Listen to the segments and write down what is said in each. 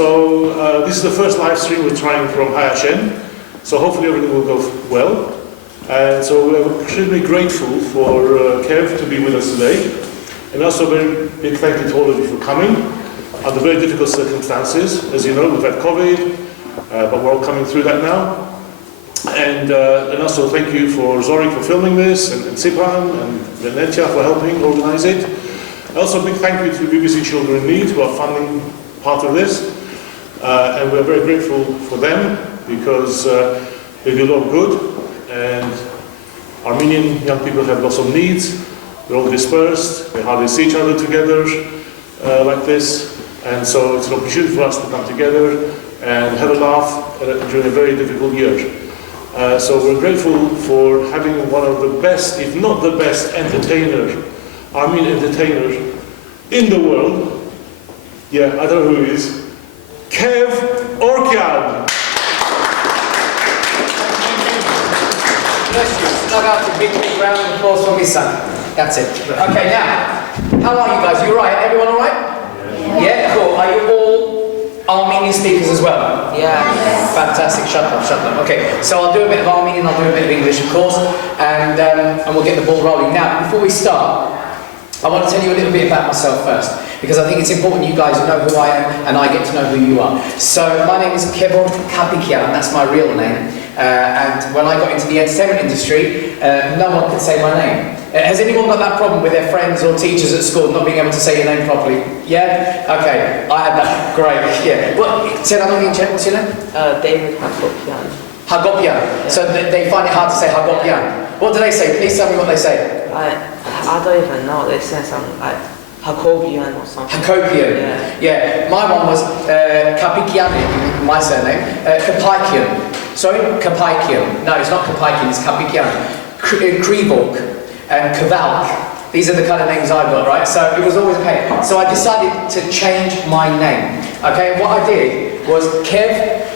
So this is the first live stream we're trying from Hayashen. So hopefully everything will go well. And so we're extremely grateful for Kev to be with us today. And also a very big thank you to all of you for coming under very difficult circumstances. As you know, we've had COVID, but we're all coming through that now. And also thank you for Zorik for filming this, and Sipan and Venetia for helping organize it. Also a big thank you to BBC Children in Need who are funding part of this. And we're very grateful for them because they do a lot of good. And Armenian young people have lots of needs. They're all dispersed. They hardly see each other together like this. And so it's an opportunity for us to come together and have a laugh during a very difficult year. So we're grateful for having one of the best, if not the best, Armenian entertainer in the world. Yeah, I don't know who he is. Kev Orkian. Bless you. Snug out a big round of applause for me, son. That's it. Okay, now, how are you guys? You right? Everyone all right? Yeah, cool. Are you all Armenian speakers as well? Yeah. Fantastic. Shut up. Okay, so I'll do a bit of Armenian, I'll do a bit of English, of course, and we'll get the ball rolling. Now, before we start, I want to tell you a little bit about myself first, because I think it's important you guys know who I am and I get to know who you are. So, my name is Kev Orkian, that's my real name, and when I got into the entertainment industry, no one could say my name. Has anyone got that problem with their friends or teachers at school not being able to say your name properly? Yeah? Okay, I had that. Great, yeah. What's your name? David Hagopian. Hagopian. Yeah. So they find it hard to say Hagopian. What do they say? Please tell me what they say. I don't even know. They say something like Hagopian or something. Hagopian. Yeah. My one was Kapikian, my surname. Kapaikian. Sorry? Kapaikian. No, it's not Kapaikian, it's Kapikian. Krivok. And Kavalk. These are the kind of names I got, right? So it was always a pain. So I decided to change my name. Okay, what I did was Kev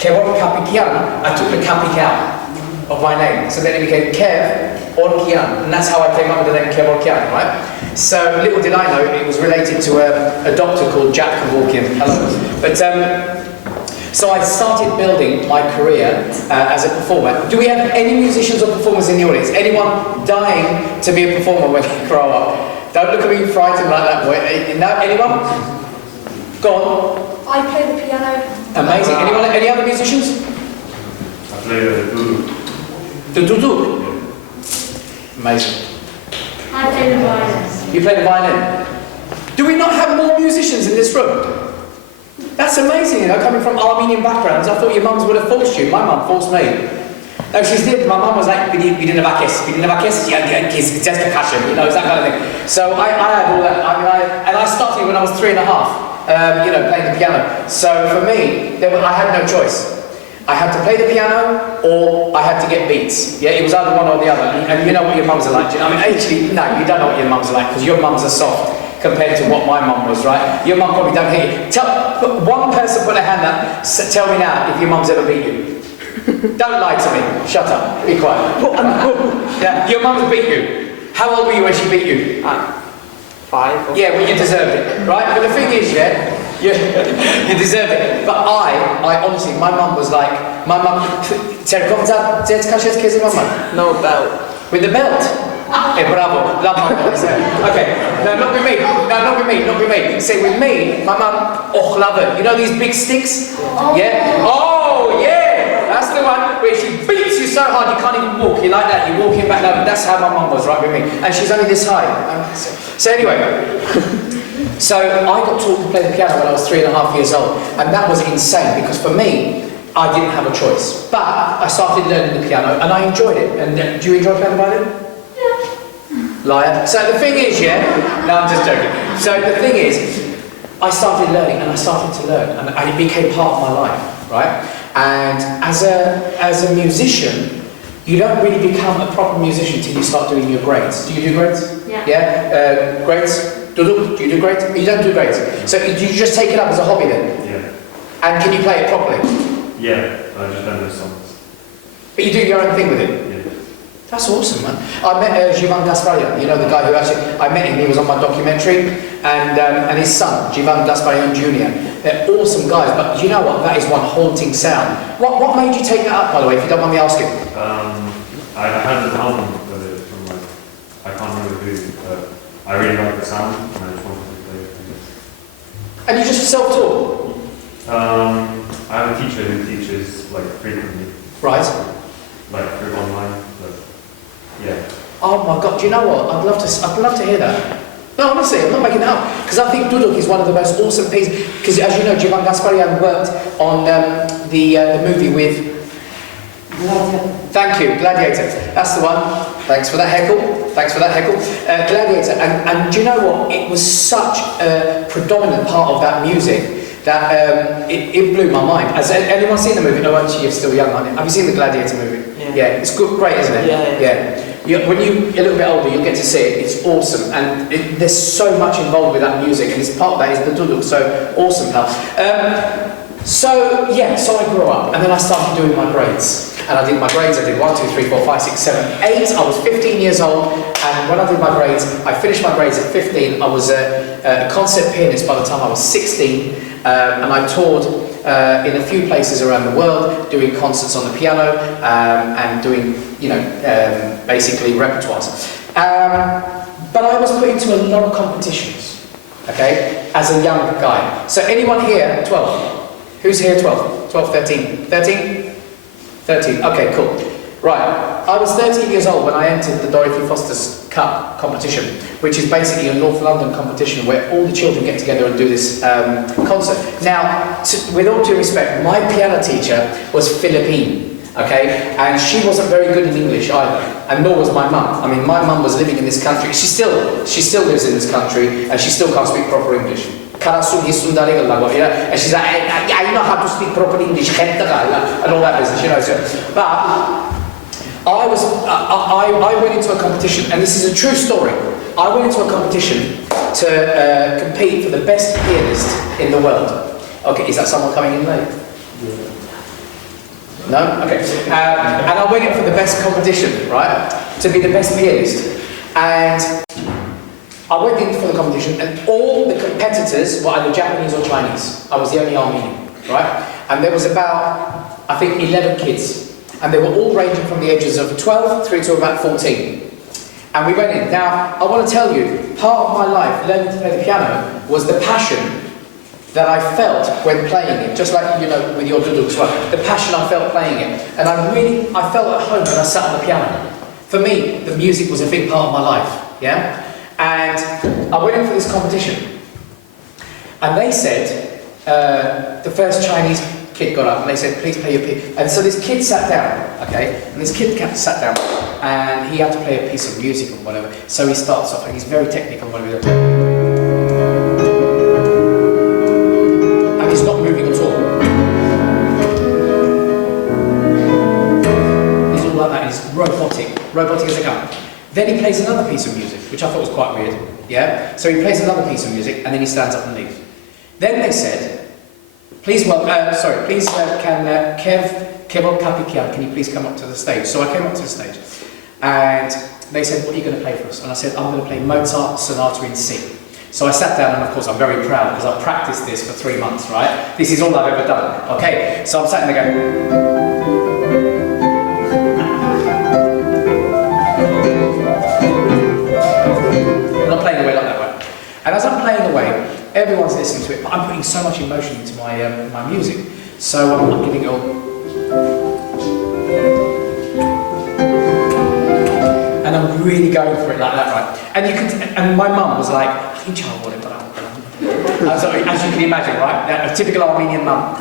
Orkian. I took the Kapik out of my name. So then it became Kev Orkian. And that's how I came up with the name Kev Orkian, right? So little did I know it was related to a doctor called Jack Orkian. Hello. But so I started building my career as a performer. Do we have any musicians or performers in the audience? Anyone dying to be a performer when you grow up? Don't look at me frightened like that, boy. No, anyone? Go on. I play the piano. Amazing. Anyone? Any other musicians? I play the duduk. The duduk? Amazing. I play the violin. You play the violin. Do we not have more musicians in this room? That's amazing, you know, coming from Armenian backgrounds. I thought your mums would have forced you. My mum forced me. No, she did. My mum was like, we didn't have a kiss, you know, it's that kind of thing. So I had all that. I started when I was 3.5, you know, playing the piano. So for me, I had no choice. I had to play the piano or I had to get beats. Yeah, it was either one or the other. And you know what your mums are like. I mean, actually, no, you don't know what your mums are like because your mums are soft compared to what my mum was, right? Your mum probably don't hit you. One person put a hand up, tell me now if your mum's ever beat you. Don't lie to me. Shut up. Be quiet. Yeah, your mum's beat you. How old were you when she beat you? 5. Yeah, well you deserved it, right? But the thing is, yeah, you deserved it. But I honestly, my mum was like, my mum, No belt. with the belt. Hey, bravo. Love my mum. Okay. No, not with me. Say with me, my mum, love it. You know these big sticks? Yeah? Oh, yeah! That's the one where she beats you so hard you can't even walk. You like that, you're walking back now. That's how my mum was, right, with me. And she's only this high. So anyway, so I got taught to play the piano when I was 3.5 years old. And that was insane because for me, I didn't have a choice. But I started learning the piano and I enjoyed it. And do you enjoy playing the violin? Liar. So the thing is, yeah, no, I'm just joking. So the thing is, I started learning and I started to learn and it became part of my life, right? And as a musician, you don't really become a proper musician till you start doing your grades. Do you do grades? Yeah. Yeah? Grades? Do you do grades? You don't do grades. So do you just take it up as a hobby then? Yeah. And can you play it properly? Yeah, I just learn the songs. But you do your own thing with it? Yeah. That's awesome, man. I met Zorik Gasparian, you know, the guy who actually, I met him, he was on my documentary, and his son, Sipan Petrosyan Jr. They're awesome guys, but you know what? That is one haunting sound. What made you take that up, by the way, if you don't mind me asking? I had an album with it from like, I can't remember who, but I really liked the sound and I just wanted to play it. And you just self-taught? I have a teacher who teaches like frequently. Right. Like through online, but yeah. Oh my God, do you know what? I'd love to hear that. No, honestly, I'm not making that up. Because I think duduk is one of the most awesome pieces. Because as you know, Zorik Gasparian worked on the movie with... Thank you, Gladiator. That's the one. Thanks for that heckle. Gladiator. And do you know what? It was such a predominant part of that music that it blew my mind. Has anyone seen the movie? No, actually, you're still young, aren't you? Have you seen the Gladiator movie? Yeah. It's good, great, isn't it? Yeah. When you're a little bit older, you'll get to see it. It's awesome, and there's so much involved with that music, and it's part of that is the duduk. So awesome, pal. So I grew up, and then I started doing my grades. And I did my grades. I did 1, 2, 3, 4, 5, 6, 7, 8. I was 15 years old, and when I did my grades, I finished my grades at 15. I was a concert pianist by the time I was 16, and I toured in a few places around the world, doing concerts on the piano and doing, basically repertoires. But I was put into a lot of competitions, okay, as a young guy. So anyone here, 12? Who's here 12? 12, 13? 13? 13, okay, cool. Right, I was 13 years old when I entered the Dorothy Foster's Cup competition, which is basically a North London competition where all the children get together and do this concert. Now, with all due respect, my piano teacher was Philippine, okay, and she wasn't very good in English either, and nor was my mum. I mean, my mum was living in this country. She still lives in this country, and she still can't speak proper English. And she's like, yeah, you know how to speak proper English, and all that business, So, but I went into a competition, and this is a true story. I went into a competition to compete for the best pianist in the world. Okay, is that someone coming in late? No? Okay. And I went in for the best competition, right? To be the best pianist. And I went in for the competition, and all the competitors were either Japanese or Chinese. I was the only Armenian, right? And there was about, I think, 11 kids. And they were all ranging from the ages of 12 through to about 14. And we went in. Now, I want to tell you, part of my life, learning to play the piano, was the passion that I felt when playing it. Just like, with your duduk as well. The passion I felt playing it. And I felt at home when I sat on the piano. For me, the music was a big part of my life, yeah? And I went in for this competition, and they said, the first Chinese kid got up, and they said, please play your piece. And so this kid sat down, okay, and this kid sat down, and he had to play a piece of music or whatever. So he starts off, and he's very technical, whatever. And he's not moving at all. He's all like that, he's robotic as they come. Then he plays another piece of music, which I thought was quite weird, yeah? So he plays another piece of music, and then he stands up and leaves. Then they said, can Kev Orkian, can you please come up to the stage? So I came up to the stage, and they said, what are you going to play for us? And I said, I'm going to play Mozart Sonata in C. So I sat down, and of course I'm very proud, because I've practiced this for 3 months, right? This is all I've ever done, okay? So I'm sat there going... And as I'm playing away, everyone's listening to it, but I'm putting so much emotion into my music. So I'm giving it all. And I'm really going for it like that, right? And my mum was like, as you can imagine, right? A typical Armenian mum.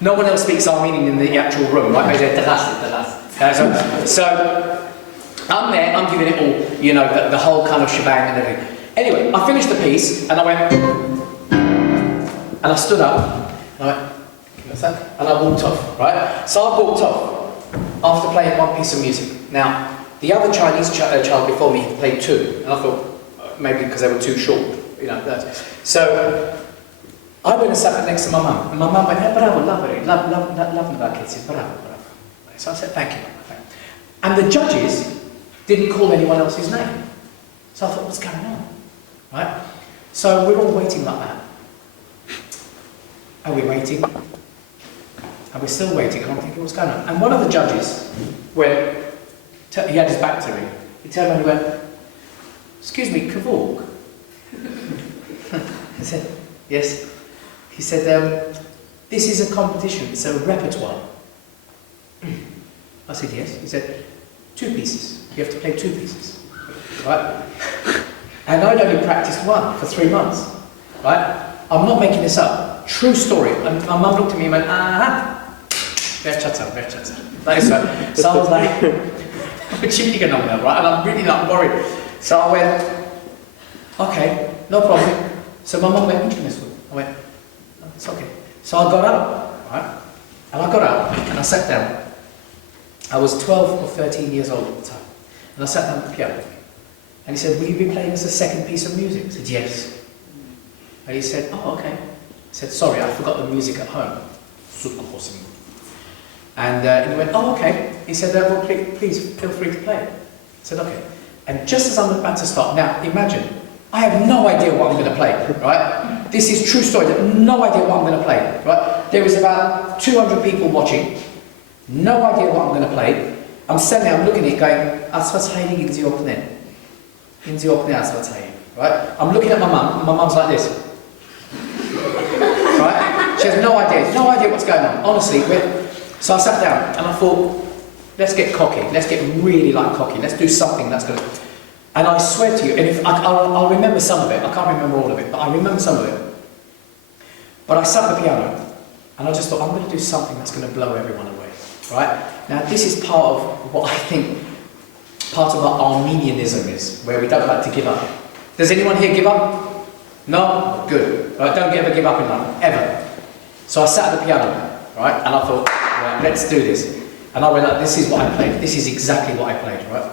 No one else speaks Armenian in the actual room, right? So I'm there, I'm giving it all, the whole kind of shebang and everything. Anyway, I finished the piece, and I went, and I stood up, and I went, and I walked off, right? So I walked off after playing one piece of music. Now, the other Chinese child before me played 2, and I thought, maybe because they were too short, So, I went and sat next to my mum, and my mum went, bravo, love that kids, bravo. So I said, thank you, Mum. And the judges didn't call anyone else's name. So I thought, what's going on? Right? So we're all waiting like that. And we're waiting. And we're still waiting, and I'm thinking, what's going on? And one of the judges went, he had his back to me. He turned around and went, excuse me, Kev Ork? I said, yes. He said, this is a competition, it's a repertoire. I said, yes. He said, 2 pieces. You have to play 2 pieces. Right? And I'd only practiced 1 for 3 months. Right? I'm not making this up. True story. And my mum looked at me and went, Verchata. That is right. So I was like, right? And I'm really like worried. So I went, okay, no problem. So my mum went, I went, no, it's okay. So I got out, right? And I got out and I sat down. I was 12 or 13 years old at the time. And I sat down at the piano. And he said, will you be playing us a second piece of music? I said, yes. And he said, oh, okay. I said, sorry, I forgot the music at home. And he went, oh, okay. He said, well, please feel free to play it. I said, okay. And just as I'm about to start, now imagine, I have no idea what I'm going to play, right? This is true story, I have no idea what I'm going to play, right? There was about 200 people watching, no idea what I'm going to play. I'm standing there, I'm looking at it going, right? I'm looking at my mum, and my mum's like this. Right? She has no idea what's going on, honestly. So I sat down and I thought, let's get cocky, let's get really like cocky, let's do something that's going to... And I swear to you, and if I'll remember some of it, I can't remember all of it, but I remember some of it. But I sat at the piano and I just thought, I'm going to do something that's going to blow everyone away, right? Now this is part of what I think part of our Armenianism is, where we don't like to give up. Does anyone here give up? No? Good. Right, don't ever give up in life, ever. So I sat at the piano, right, and I thought, right, let's do this. And I went like, this is what I played. This is exactly what I played, right?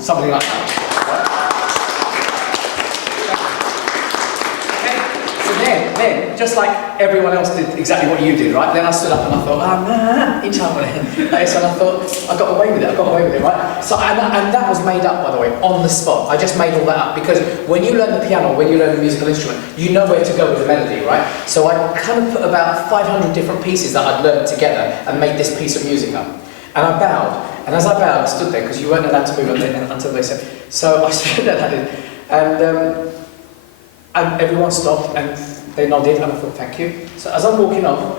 Something like that. Okay, so then, just like everyone else did exactly what you did, right? Then I stood up and I thought, each time and I thought, I got away with it, right? So, and that was made up, by the way, on the spot. I just made all that up because when you learn the piano, when you learn a musical instrument, you know where to go with the melody, right? So I kind of put about 500 different pieces that I'd learned together and made this piece of music up. And I bowed. And as I bowed, I stood there, because you weren't allowed to move until they said. So I stood there, and everyone stopped, and they nodded, and I thought, thank you. So as I'm walking off,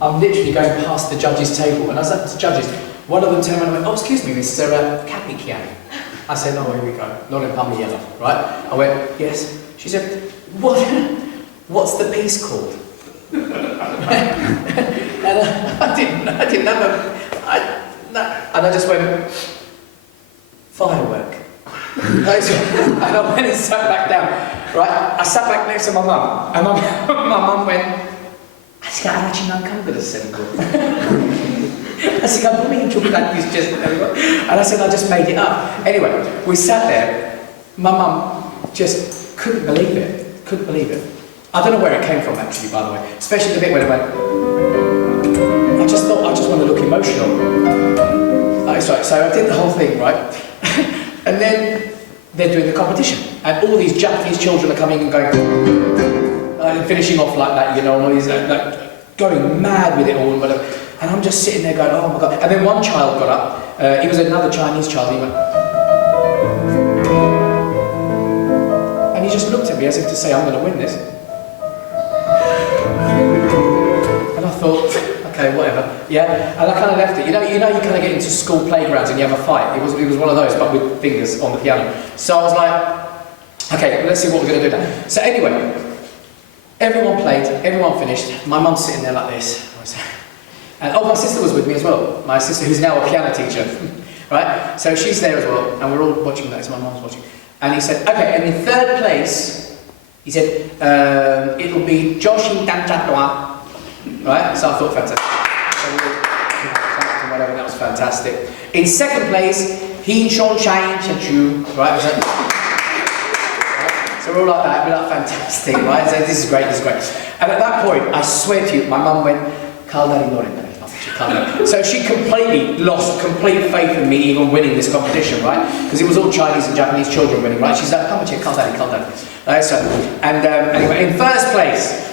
I'm literally going past the judges' table, and as the judges, one of them turned around and went, oh, excuse me, Mr. Kapikian. I said, oh, here we go, not in Pamiela, right? I went, yes. She said, what's the piece called? And I didn't have and I just went, firework. And I went and sat back down, right? I sat back next to my mum, and my mum went, and I said, I just made it up. Anyway, we sat there, my mum just couldn't believe it. I don't know where it came from actually, by the way, especially the bit when it went, I just thought, I just want to look emotional. So I did the whole thing, right? And then they're doing the competition, and all these Japanese children are coming and going, finishing off like that, you know, and all these, like, going mad with it all and whatever. And I'm just sitting there going, oh my God. And then one child got up, he was another Chinese child, he went, and he just looked at me as if to say, I'm going to win this. And I thought, okay, whatever, yeah, and I kind of left it. You know, you kind of get into school playgrounds and you have a fight. It was one of those, but with fingers on the piano. So I was like, okay, let's see what we're going to do now. So anyway, everyone played, everyone finished. My mum's sitting there like this, and oh, my sister was with me as well. My sister, who's now a piano teacher, right? So she's there as well, and we're all watching that. So my mum's watching, and he said, okay, and in third place, he said, it'll be Joshin Danchatwa. Right, so I thought fantastic. So whatever, that was fantastic. In second place, Hin Shon Shine Chachu. Right, so we're all like that. We're like fantastic, right? So this is great, this is great. And at that point, I swear to you, my mum went, Kaldari Lori. So she completely lost complete faith in me even winning this competition, right? Because it was all Chinese and Japanese children winning, right? She's like, how much? Kaldari. Right, so, and anyway, in first place,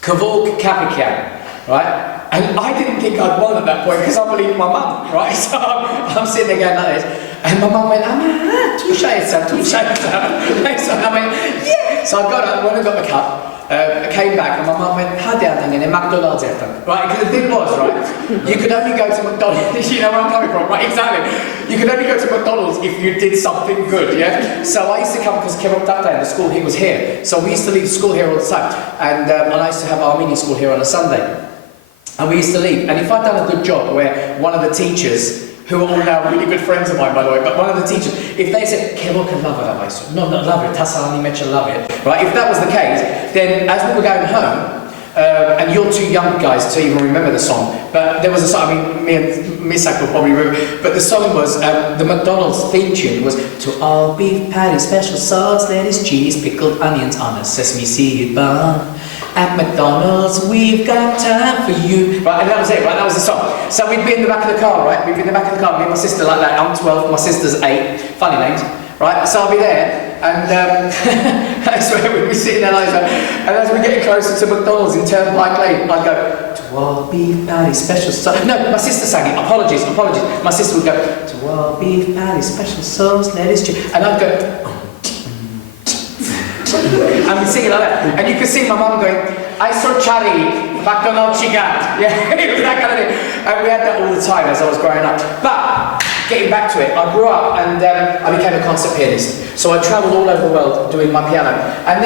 Kev Orkian, right? And I didn't think I'd won at that point because I believed my mum, right? So I'm sitting there going like this, and my mum went, touche yourself. So I went, yeah. So I got up, went and got the cup, I came back, and my mum went, McDonald's, right? Because the thing was, right, you could only go to McDonald's, you know where I'm coming from, right? Exactly. You could only go to McDonald's if you did something good, yeah? So I used to come, because Kev Orkian, the school here was here, so we used to leave school here all the time, and I used to have Armenian school here on a Sunday, and we used to leave, and if I'd done a good job where one of the teachers, who are all now really good friends of mine, by the way, but one of the teachers, if they said, Kev Orkian love it, no, not love it, Tasani Mecha love it, right? If that was the case, then as we were going home, and you're too young guys to even remember the song, but there was a song, I mean, me and Misak will probably remember, but the song was, the McDonald's theme tune was, to all beef patty, special sauce, lettuce, cheese, pickled onions on a sesame seed bun. At McDonald's, we've got time for you. Right, and that was it, right? That was the song. So we'd be in the back of the car, right? We'd be in the back of the car, me and my sister like that. I'm 12, my sister's 8. Funny names, right? So I'll be there, and I swear we'd be sitting there like that. And as we're getting closer to McDonald's in Turnpike Lane, I'd go, to all beef patty, special sauce. No, my sister sang it. Apologies. My sister would go, to all beef patty, special sauce, lettuce, cheese. And I'd go, and we'd sing it like that. And you could see my mum going, I saw Charlie, McDonald's chicken. Yeah, it was that kind of thing. And we had that all the time as I was growing up. But, getting back to it, I grew up and I became a concert pianist. So I travelled all over the world doing my piano. And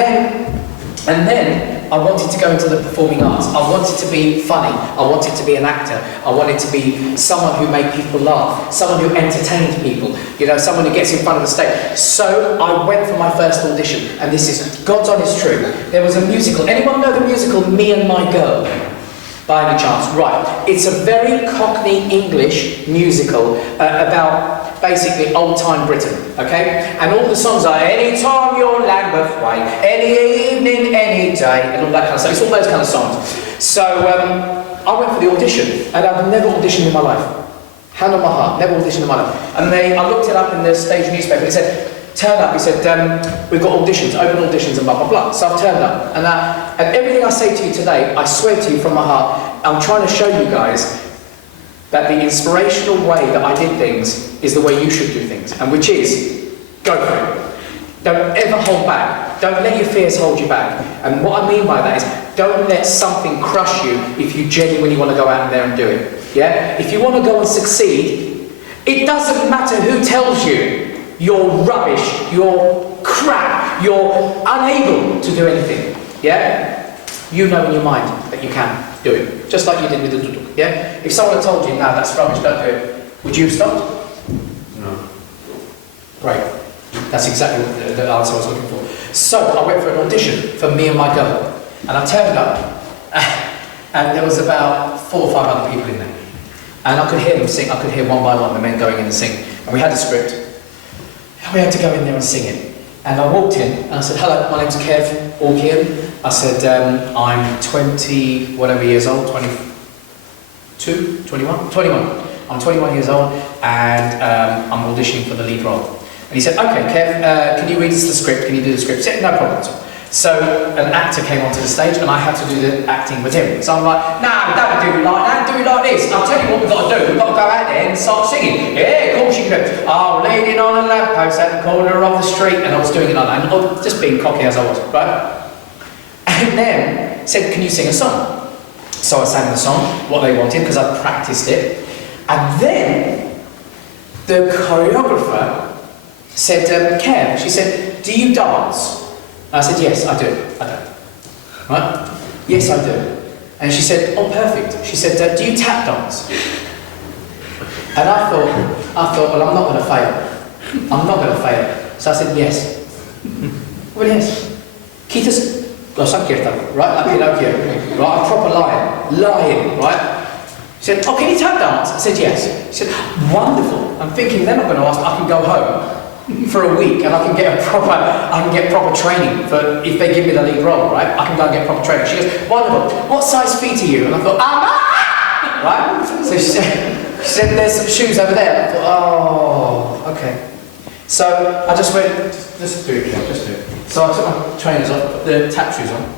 then I wanted to go into the performing arts. I wanted to be funny. I wanted to be an actor. I wanted to be someone who made people laugh, someone who entertained people, you know, someone who gets in front of the stage. So I went for my first audition, and this is God's honest truth. There was a musical. Anyone know the musical Me and My Girl? By any chance? Right. It's a very Cockney English musical about basically old-time Britain, okay? And all the songs are any time your Lambeth way, any evening, any day, and all that kind of stuff. It's all those kind of songs. So I went for the audition, and I've never auditioned in my life. Hand on my heart, never auditioned in my life. And I looked it up in the stage newspaper, and it said, turn up, he said, we've got auditions, open auditions, and blah, blah, blah. So I've turned up, and everything I say to you today, I swear to you from my heart, I'm trying to show you guys that the inspirational way that I did things is the way you should do things, and which is, go for it. Don't ever hold back. Don't let your fears hold you back. And what I mean by that is, don't let something crush you if you genuinely want to go out there and do it. Yeah? If you want to go and succeed, it doesn't matter who tells you you're rubbish, you're crap, you're unable to do anything. Yeah? You know in your mind that you can do it. Just like you did with the duduk. Yeah? If someone had told you, no, that's rubbish, don't do it, would you have stopped? No. Great. That's exactly the answer I was looking for. So I went for an audition for Me and My Girl. And I turned up, and there was about 4 or 5 other people in there. And I could hear them sing, I could hear one by one the men going in and singing. And we had a script. And we had to go in there and sing it. And I walked in, and I said, hello, my name's Kev Orkian. I said, I'm 20, whatever years old, 22, 21? 21. I'm 21 years old, and I'm auditioning for the lead role. And he said, okay, Kev, can you read us the script? Can you do the script? I said, no problem at all. So an actor came onto the stage and I had to do the acting with him. So I'm like, nah, don't do it like that, do it like this. I'll tell you what we've got to do. We've got to go out there and start singing. Yeah, of course you can do it. Oh, leaning on a lamppost at the corner of the street. And I was doing it like that, and just being cocky as I was, right? And then said, can you sing a song? So I sang the song, what they wanted, because I practiced it. And then the choreographer said, Kev, she said, do you dance? I said, yes, I do. Right? Yes, I do. And she said, oh, perfect. She said, do you tap dance? And I thought, well, I'm not going to fail. I'm not going to fail. So I said, yes. Well, yes. Kitas, right? Like Pinocchio. Right? A proper lying, right? She said, oh, can you tap dance? I said, yes. She said, wonderful. I'm thinking they're not going to ask, I can go home for a week and I can get proper training for if they give me the lead role, right? I can go and get proper training. She goes, wonderful. What size feet are you? And I thought, right? So she said, there's some shoes over there. I thought, oh, okay. So I just went, just do it, just do it. So I took my trainers off, put the tap shoes on.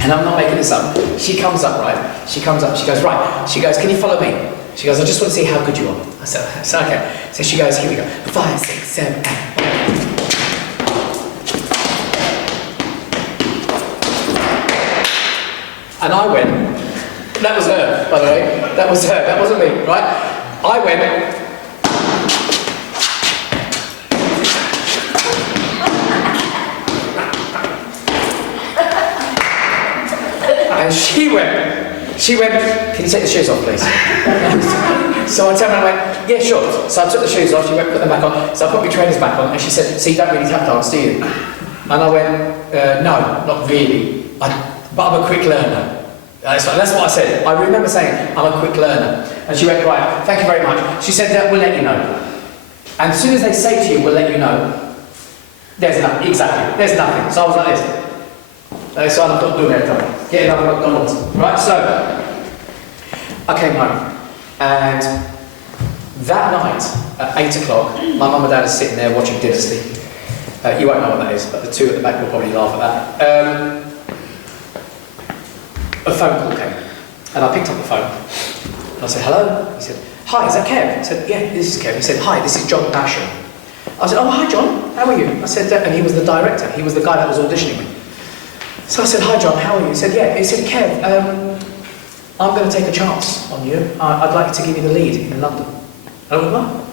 And I'm not making this up. She comes up, right? She comes up, she goes, right. She goes, can you follow me? She goes, I just want to see how good you are. I said, okay. So she goes, here we go. 5, 6, 7, 8. And I went, that was her, by the way. That was her, that wasn't me, right? I went, and she went, can you take the shoes off, please? So I turned around and went, yeah, sure. So I took the shoes off, she went, put them back on. So I put my trainers back on, and she said, so you don't really tap dance, do you? And I went, no, not really. But I'm a quick learner. That's what I said. I remember saying, I'm a quick learner. And she went, right, thank you very much. She said, we'll let you know. And as soon as they say to you, we'll let you know, there's nothing. Exactly, there's nothing. So I was like this. So I'm not doing that. Getting up at McDonald's. Right, so I came home. And that night, at 8 o'clock, my mum and dad are sitting there watching Dynasty. You won't know what that is, but the two at the back will probably laugh at that. A phone call came, and I picked up the phone. And I said, hello? He said, hi, is that Kev? I said, yeah, this is Kev. He said, hi, this is John Basham. I said, oh, hi, John, how are you? I said, and he was the director. He was the guy that was auditioning me. So I said, hi, John, how are you? He said, yeah. He said, Kev, I'm going to take a chance on you. I'd like to give you the lead in London. I went, what?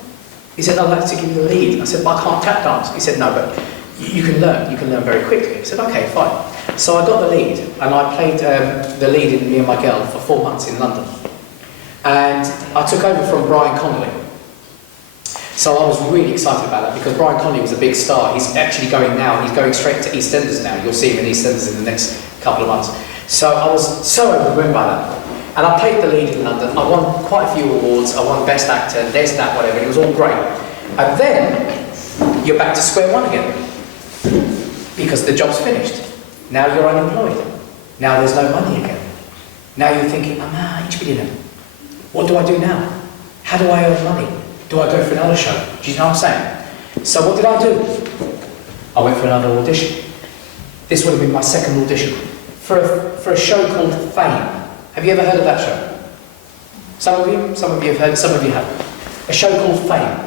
He said, I'd like to give you the lead. I said, but I can't tap dance. He said, no, but you can learn very quickly. I said, okay, fine. So I got the lead, and I played the lead in Me and My Girl for 4 months in London. And I took over from Brian Connolly. So I was really excited about that, because Brian Connolly was a big star. He's actually going now, he's going straight to EastEnders now. You'll see him in EastEnders in the next couple of months. So I was so overwhelmed by that. And I played the lead in London. I won quite a few awards. I won Best Actor, this, that, whatever. It was all great. And then you're back to square one again, because the job's finished. Now you're unemployed. Now there's no money again. Now you're thinking, what do I do now? How do I earn money? Do I go for another show? Do you know what I'm saying? So what did I do? I went for another audition. This would have been my second audition for a show called Fame. Have you ever heard of that show? Some of you have heard, some of you haven't. A show called Fame.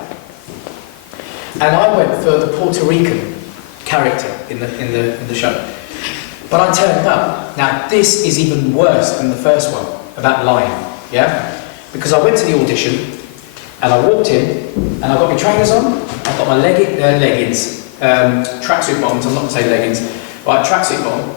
And I went for the Puerto Rican character in the show. But I turned up. Now this is even worse than the first one, about lying, yeah? Because I went to the audition, and I walked in, and I got my trainers on, I got my leggings, tracksuit bottoms, I'm not going to say leggings, right, tracksuit bottom,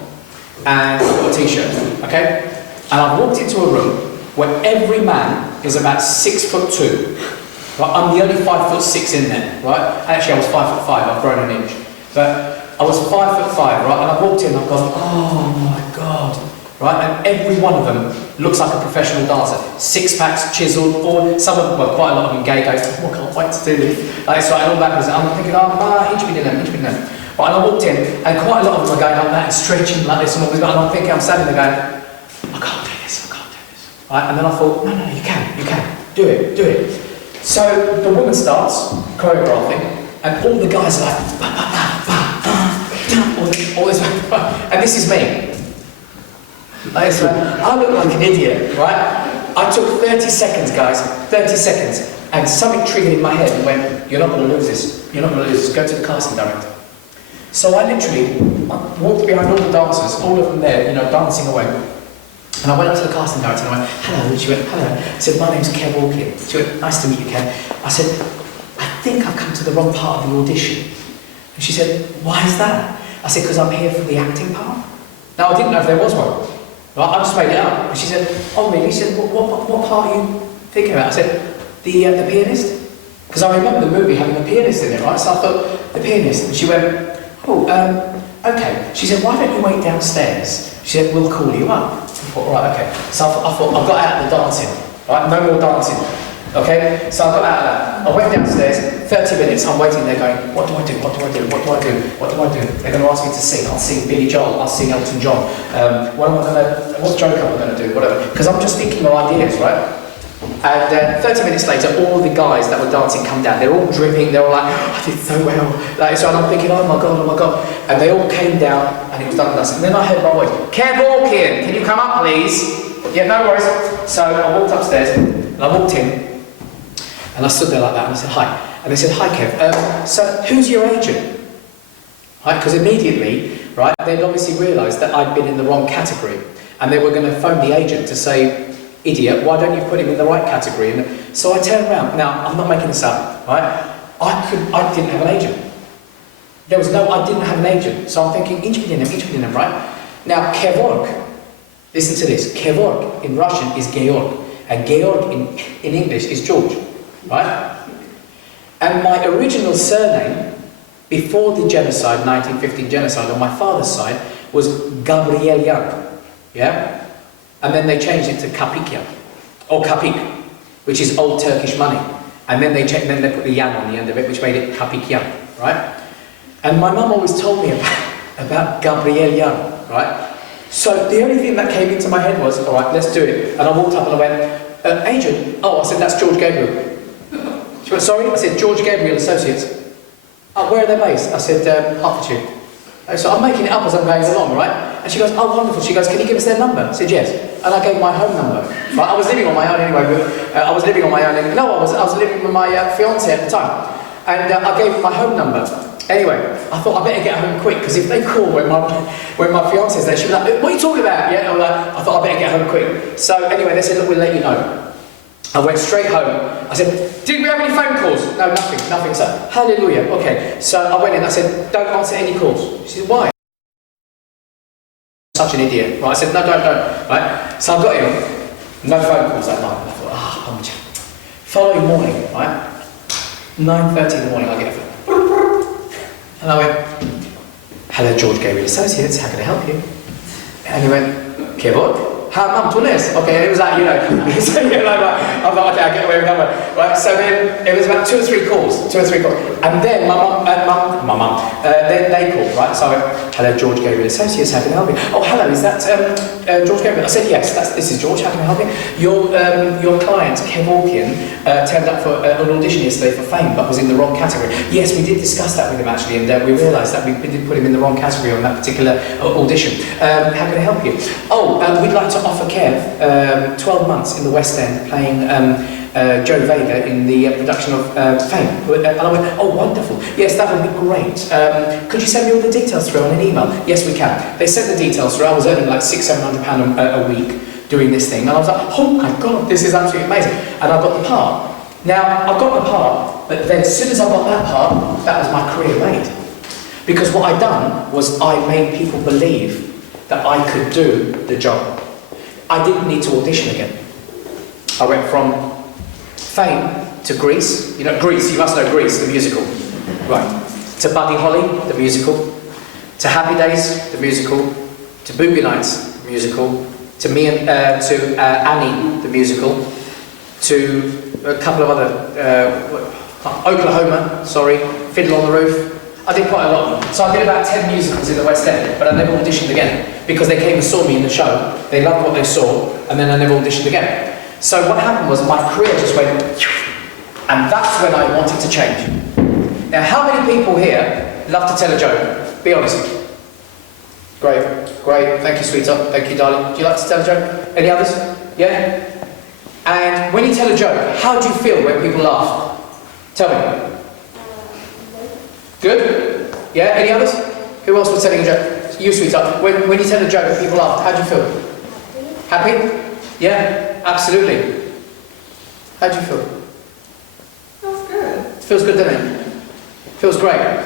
and I got a t-shirt, okay? And I walked into a room where every man is about 6'2". Right? I'm the only 5'6" in there, right? Actually, I was 5'5", I've grown an inch. But I was 5'5", right? And I walked in and I've gone, oh my God, right? And every one of them looks like a professional dancer. 6-packs, chiseled, or some of them, well, quite a lot of them gay guys, oh, I can't wait to do this. Like, so and all that, I'm thinking, inch me down. Right, and I walked in, and quite a lot of them are going like that and stretching like this and all this, and I'm thinking, I'm standing there going, I can't do this. Right? And then I thought, no, you can, do it. So the woman starts choreographing, and all the guys are like, all this, And this is me. I look like an idiot, right? I took 30 seconds, guys, 30 seconds, and something triggered in my head and went, you're not going to lose this, you're not going to lose this, go to the casting director. So I literally walked behind all the dancers, all of them there, you know, dancing away. And I went up to the casting director and I went, hello, she went, hello. I said, my name's Kev Orkian. She went, nice to meet you, Kev. I said, I think I've come to the wrong part of the audition. And she said, why is that? I said, because I'm here for the acting part. Now, I didn't know if there was one. Right? I just made it up. And she said, oh, really? She said, what part are you thinking about? I said, the pianist. Because I remember the movie having a pianist in it, right? So I thought, the pianist. And she went, oh, okay. She said, why don't you wait downstairs? She said, we'll call you up. I thought, right, okay. So I thought, I've got out of the dancing. Right? No more dancing. Okay? So I got out of that. I went downstairs, 30 minutes, I'm waiting there going, what do I do? What do I do? What do I do? What do I do? They're going to ask me to sing. I'll sing Billy Joel. I'll sing Elton John. What joke am I going to do? Whatever. Because I'm just thinking of ideas, right? And 30 minutes later, all the guys that were dancing come down. They're all dripping. They're all like, oh, I did so well. Like, so I'm thinking, oh my God. And they all came down, and it was done and dusted. And then I heard my voice, Kev Orkian, can you come up, please? Yeah, no worries. So I walked upstairs, and I walked in, and I stood there like that, and I said, hi. And they said, hi, Kev. So who's your agent? Right? Because immediately, right, they'd obviously realised that I'd been in the wrong category, and they were going to phone the agent to say, idiot, why don't you put him in the right category? And so I turned around. Now, I'm not making this up, right? I didn't have an agent. I didn't have an agent. So I'm thinking, each minimum, right? Now, Kev Ork, listen to this. Kev Ork in Russian is Georg, and Georg in English is George, right? And my original surname, before the genocide, 1915 genocide, on my father's side, was Gabrielian, yeah? And then they changed it to Kapikyan, or Kapik, which is old Turkish money. And then they put the yan on the end of it, which made it Kapikyan, right? And my mum always told me about Gabrielian, right? So the only thing that came into my head was, all right, let's do it. And I walked up and I went, agent? Oh, I said, that's George Gabriel. She went, sorry? I said, George Gabriel Associates. Oh, where are they based? I said, Hertfordshire. So I'm making it up as I'm going along, right? And she goes, oh, wonderful. She goes, can you give us their number? I said, yes. And I gave my home number. Right? I was living on my own anyway. No, I was living with my fiancée at the time. And I gave her my home number. Anyway, I thought I better get home quick, because if they call when my fiancee's there, she'll be like, what are you talking about? Yeah, I thought I better get home quick. So anyway, they said, look, we'll let you know. I went straight home. I said, did we have any phone calls? No, nothing, sir. Hallelujah. Okay. So I went in, I said, don't answer any calls. She said, why? Such an idiot. Right? I said, no, don't. Right? So I got in, no phone calls that night. I thought, following morning, right? 9:30 in the morning, I get a phone. And I went, hello, George Gabriel Associates, how can I help you? And he went, Kev Ork? Mum, Tunis. Okay, and it was like, you know, so, you know, like, I thought, okay, I'll get away with that one. Right, so then it was about two or three calls. And then my mum, then they called, right? So I went, hello, George Gabriel Associates, how can I help you? Oh, hello, is that George Gabriel? I said, yes, this is George, how can I help you? Your client, Kev Orkian, turned up for an audition yesterday for Fame, but was in the wrong category. Yes, we did discuss that with him actually, and we realised that we did put him in the wrong category on that particular audition. How can I help you? Oh, we'd like to offer Kev 12 months in the West End playing Joe Vega in the production of Fame. And I went, oh, wonderful. Yes, that would be great. Could you send me all the details through on an email? Yes, we can. They sent the details through. I was earning like £600-700 a week doing this thing. And I was like, oh my God, this is absolutely amazing. And I got the part. Now, I got the part, but then as soon as I got that part, that was my career made. Because what I'd done was I made people believe that I could do the job. I didn't need to audition again. I went from Fame to Grease. You know, Grease, you must know Grease, the musical. Right. To Buddy Holly, the musical. To Happy Days, the musical. To Boogie Nights, the musical. To Annie, the musical. To a couple of other, Oklahoma, Fiddle on the Roof. I did quite a lot of them. So I did about 10 musicals in the West End, but I never auditioned again. Because they came and saw me in the show, they loved what they saw, and then I never auditioned again. So what happened was my career just went, and that's when I wanted to change. Now, how many people here love to tell a joke? Be honest. Great, great. Thank you, sweetheart. Thank you, darling. Do you like to tell a joke? Any others? Yeah? And when you tell a joke, how do you feel when people laugh? Tell me. Good? Yeah? Any others? Who else was telling a joke? You, sweetheart. When you tell a joke and people laugh, how do you feel? Happy? Yeah? Absolutely. How do you feel? Feels good. It feels good, doesn't it? Feels great.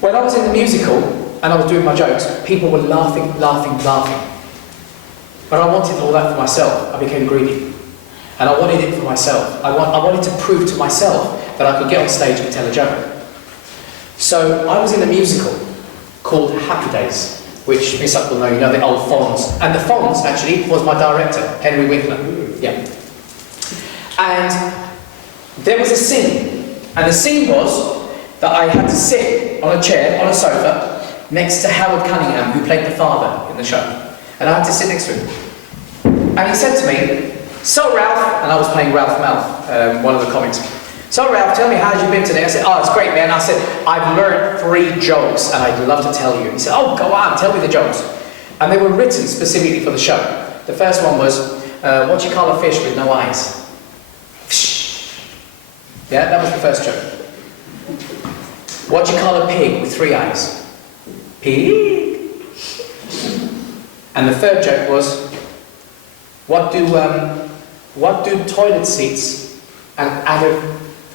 When I was in the musical and I was doing my jokes, people were laughing. But I wanted all that for myself. I became greedy. And I wanted it for myself. I wanted to prove to myself that I could get on stage and tell a joke. So I was in a musical called Happy Days, which Miss Up will know, you know, the old Fonz. And the Fonz, actually, was my director, Henry Winkler. Yeah. And there was a scene. And the scene was that I had to sit on a chair, on a sofa, next to Howard Cunningham, who played the father in the show. And I had to sit next to him. And he said to me, "So Ralph," and I was playing Ralph Mouth, one of the comics. "So Ralph, tell me, how have you been today?" I said, "Oh, it's great, man." I said, "I've learned 3 jokes and I'd love to tell you." He said, "Oh, go on, tell me the jokes." And they were written specifically for the show. The first one was, "What do you call a fish with no eyes?" Yeah, that was the first joke. "What do you call a pig with 3 eyes?" Pig. And the third joke was, what do toilet seats and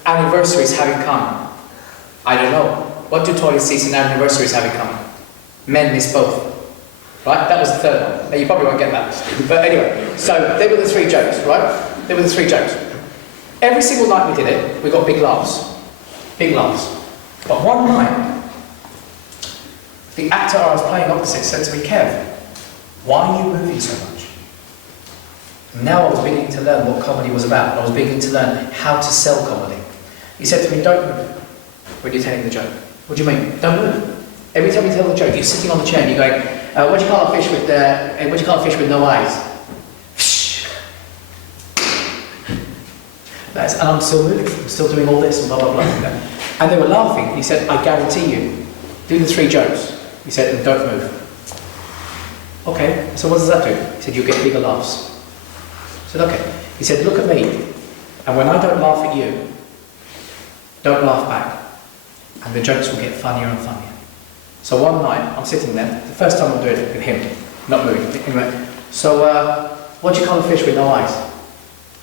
anniversaries have in common? I don't know. What do toilet seats and anniversaries have in common? Men miss both. Right? That was the third one. Now you probably won't get that. But anyway, so they were the 3 jokes, right? They were the 3 jokes. Every single night we did it, we got big laughs. Big laughs. But one night, the actor I was playing opposite said to me, "Kev, why are you moving so much?" Now I was beginning to learn what comedy was about. I was beginning to learn how to sell comedy. He said to me, "Don't move when you're telling the joke." "What do you mean?" "Don't move. Every time you tell the joke, you're sitting on the chair and you're going, what do you call a fish with no eyes?" And I'm still moving. I'm still doing all this and blah, blah, blah. And they were laughing. He said, "I guarantee you, do the 3 jokes." He said, "And don't move." "Okay, so what does that do?" He said, "You'll get bigger laughs." I said, "Okay." He said, "Look at me, and when I don't laugh at you, don't laugh back, and the jokes will get funnier and funnier." So one night, I'm sitting there, the first time I'm doing it with him, not moving. Anyway, so, what do you call a fish with no eyes?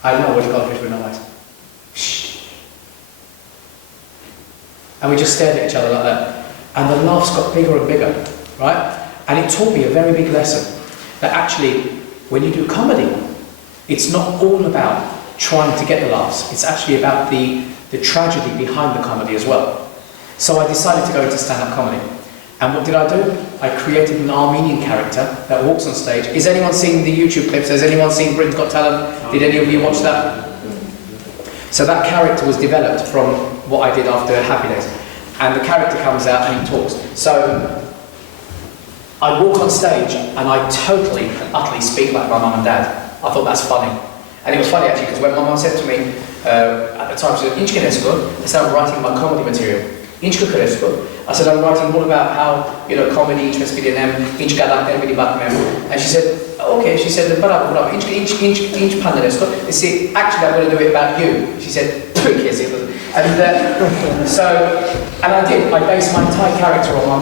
"I don't know, what do you call a fish with no eyes?" "Shh." And we just stared at each other like that, and the laughs got bigger and bigger, right? And it taught me a very big lesson, that actually, when you do comedy, it's not all about trying to get the laughs. It's actually about the tragedy behind the comedy as well. So I decided to go into stand-up comedy. And what did I do? I created an Armenian character that walks on stage. Is anyone seen the YouTube clips? Has anyone seen Britain's Got Talent? Did any of you watch that? So that character was developed from what I did after Happy Days. And the character comes out and he talks. So I walk on stage and I totally and utterly speak like my mum and dad. I thought that's funny. And it was funny actually because when my mum said to me at the time, she said, "Inchke nesko," I said, "I'm writing my comedy material." "Inchke nesko?" I said, "I'm writing all about how, you know, comedy, inch And she said, "Okay." She said, "Bravo, inch pandanesko." You see, actually I'm going to do it about you. She said, and I did. I based my entire character on my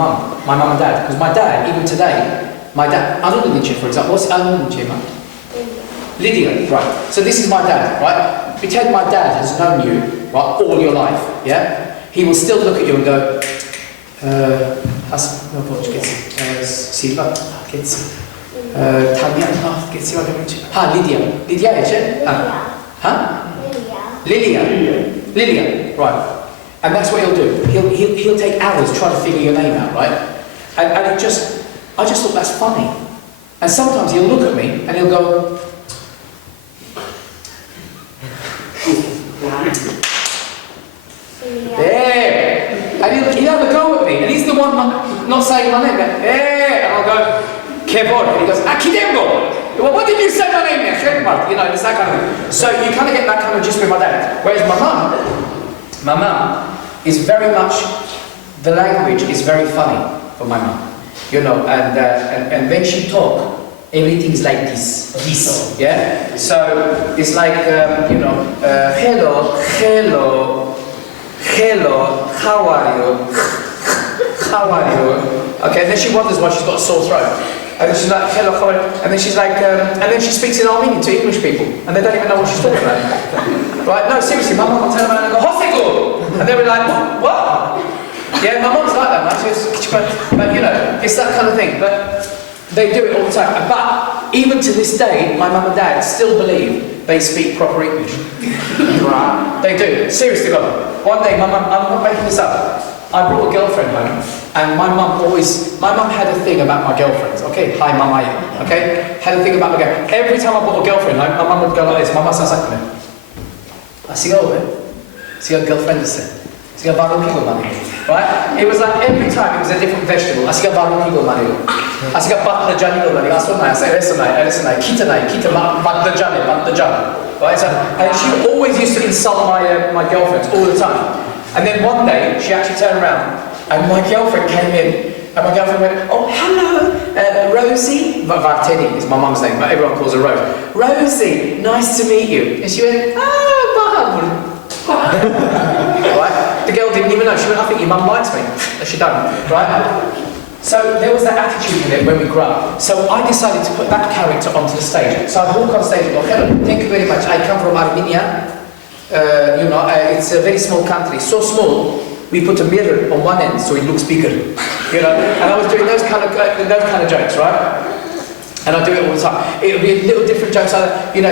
mum and dad. Because my dad, even today, my dad, Anudinche, for example, what's Anudinche, man? Lydia, right. So this is my dad, right? Pretend my dad has known you, right, all your life, yeah? He will still look at you and go, Lilia, right. And that's what he'll do. He'll take hours trying to figure your name out, right? And I just thought that's funny. And sometimes he'll look at me and he'll go, "Hey!" And he'll have a go at me. And he's the one not saying my name, but, "Hey!" And I'll go, "Kev Orkian." And he goes, "Akidembo." "Well, what did you say my name there?" You know, it's that kind of thing. So you kind of get that kind of gist with my dad. Whereas my mum is very much, the language is very funny for my mum. you know, and when she talk, everything's like this, yeah? So it's like, you know, hello, how are you? How are you? Okay, and then she wonders why she's got a sore throat. And then she's like, hello, how are you? And then she's like, and then she speaks in Armenian to English people, and they don't even know what she's talking about. Right? No, seriously, my mum will turn around and go, Hosego! And they'll be like, what? Yeah, my mum's like that, man. But you know, it's that kind of thing. But they do it all the time. But even to this day, my mum and dad still believe they speak proper English. They do. Seriously, God. One day, my mum, I'm not making this up, I brought a girlfriend home, and my mum had a thing about my girlfriends, okay? Hi, mama, okay? Had a thing about my girlfriend. Every time I brought a girlfriend home, my mum would go like this. Mama says like me. I see, oh, man. See your girlfriend is there. See your barrel people money. Right? It was like every time it was a different vegetable. I see your barrel people money. I see your batlajan money. I say, listen, kita, batlajan. Right? So, and she always used to insult my girlfriends all the time. And then one day, she actually turned around, and my girlfriend came in, and my girlfriend went, oh, hello, Rosie. Varteni is my mum's name, but everyone calls her Rose. Rosie, nice to meet you. And she went, right? The girl didn't even know. She went, I think your mum likes me. And she don't, right? So there was that attitude in it when we grew up. So I decided to put that character onto the stage. So I walk on stage and go, hello, thank you very much. I come from Armenia. You know, it's a very small country, so small, we put a mirror on one end so it looks bigger, you know, and I was doing those kind of jokes, right? And I do it all the time. It would be a little different jokes, you know,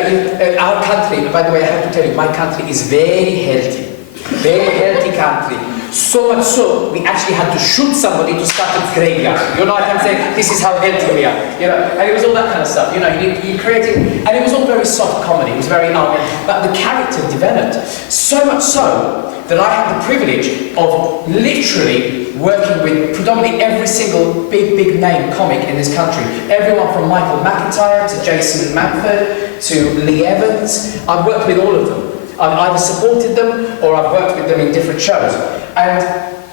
our country, by the way, I have to tell you, my country is very healthy country. So much so, we actually had to shoot somebody to start its graveyard. You know what I'm saying? This is how healthy we are. You know, and it was all that kind of stuff. You know, you created, and it was all very soft comedy. It was very but the character developed so much so that I had the privilege of literally working with predominantly every single big name comic in this country. Everyone from Michael McIntyre to Jason Manford to Lee Evans. I've worked with all of them. I've either supported them or I've worked with them in different shows. And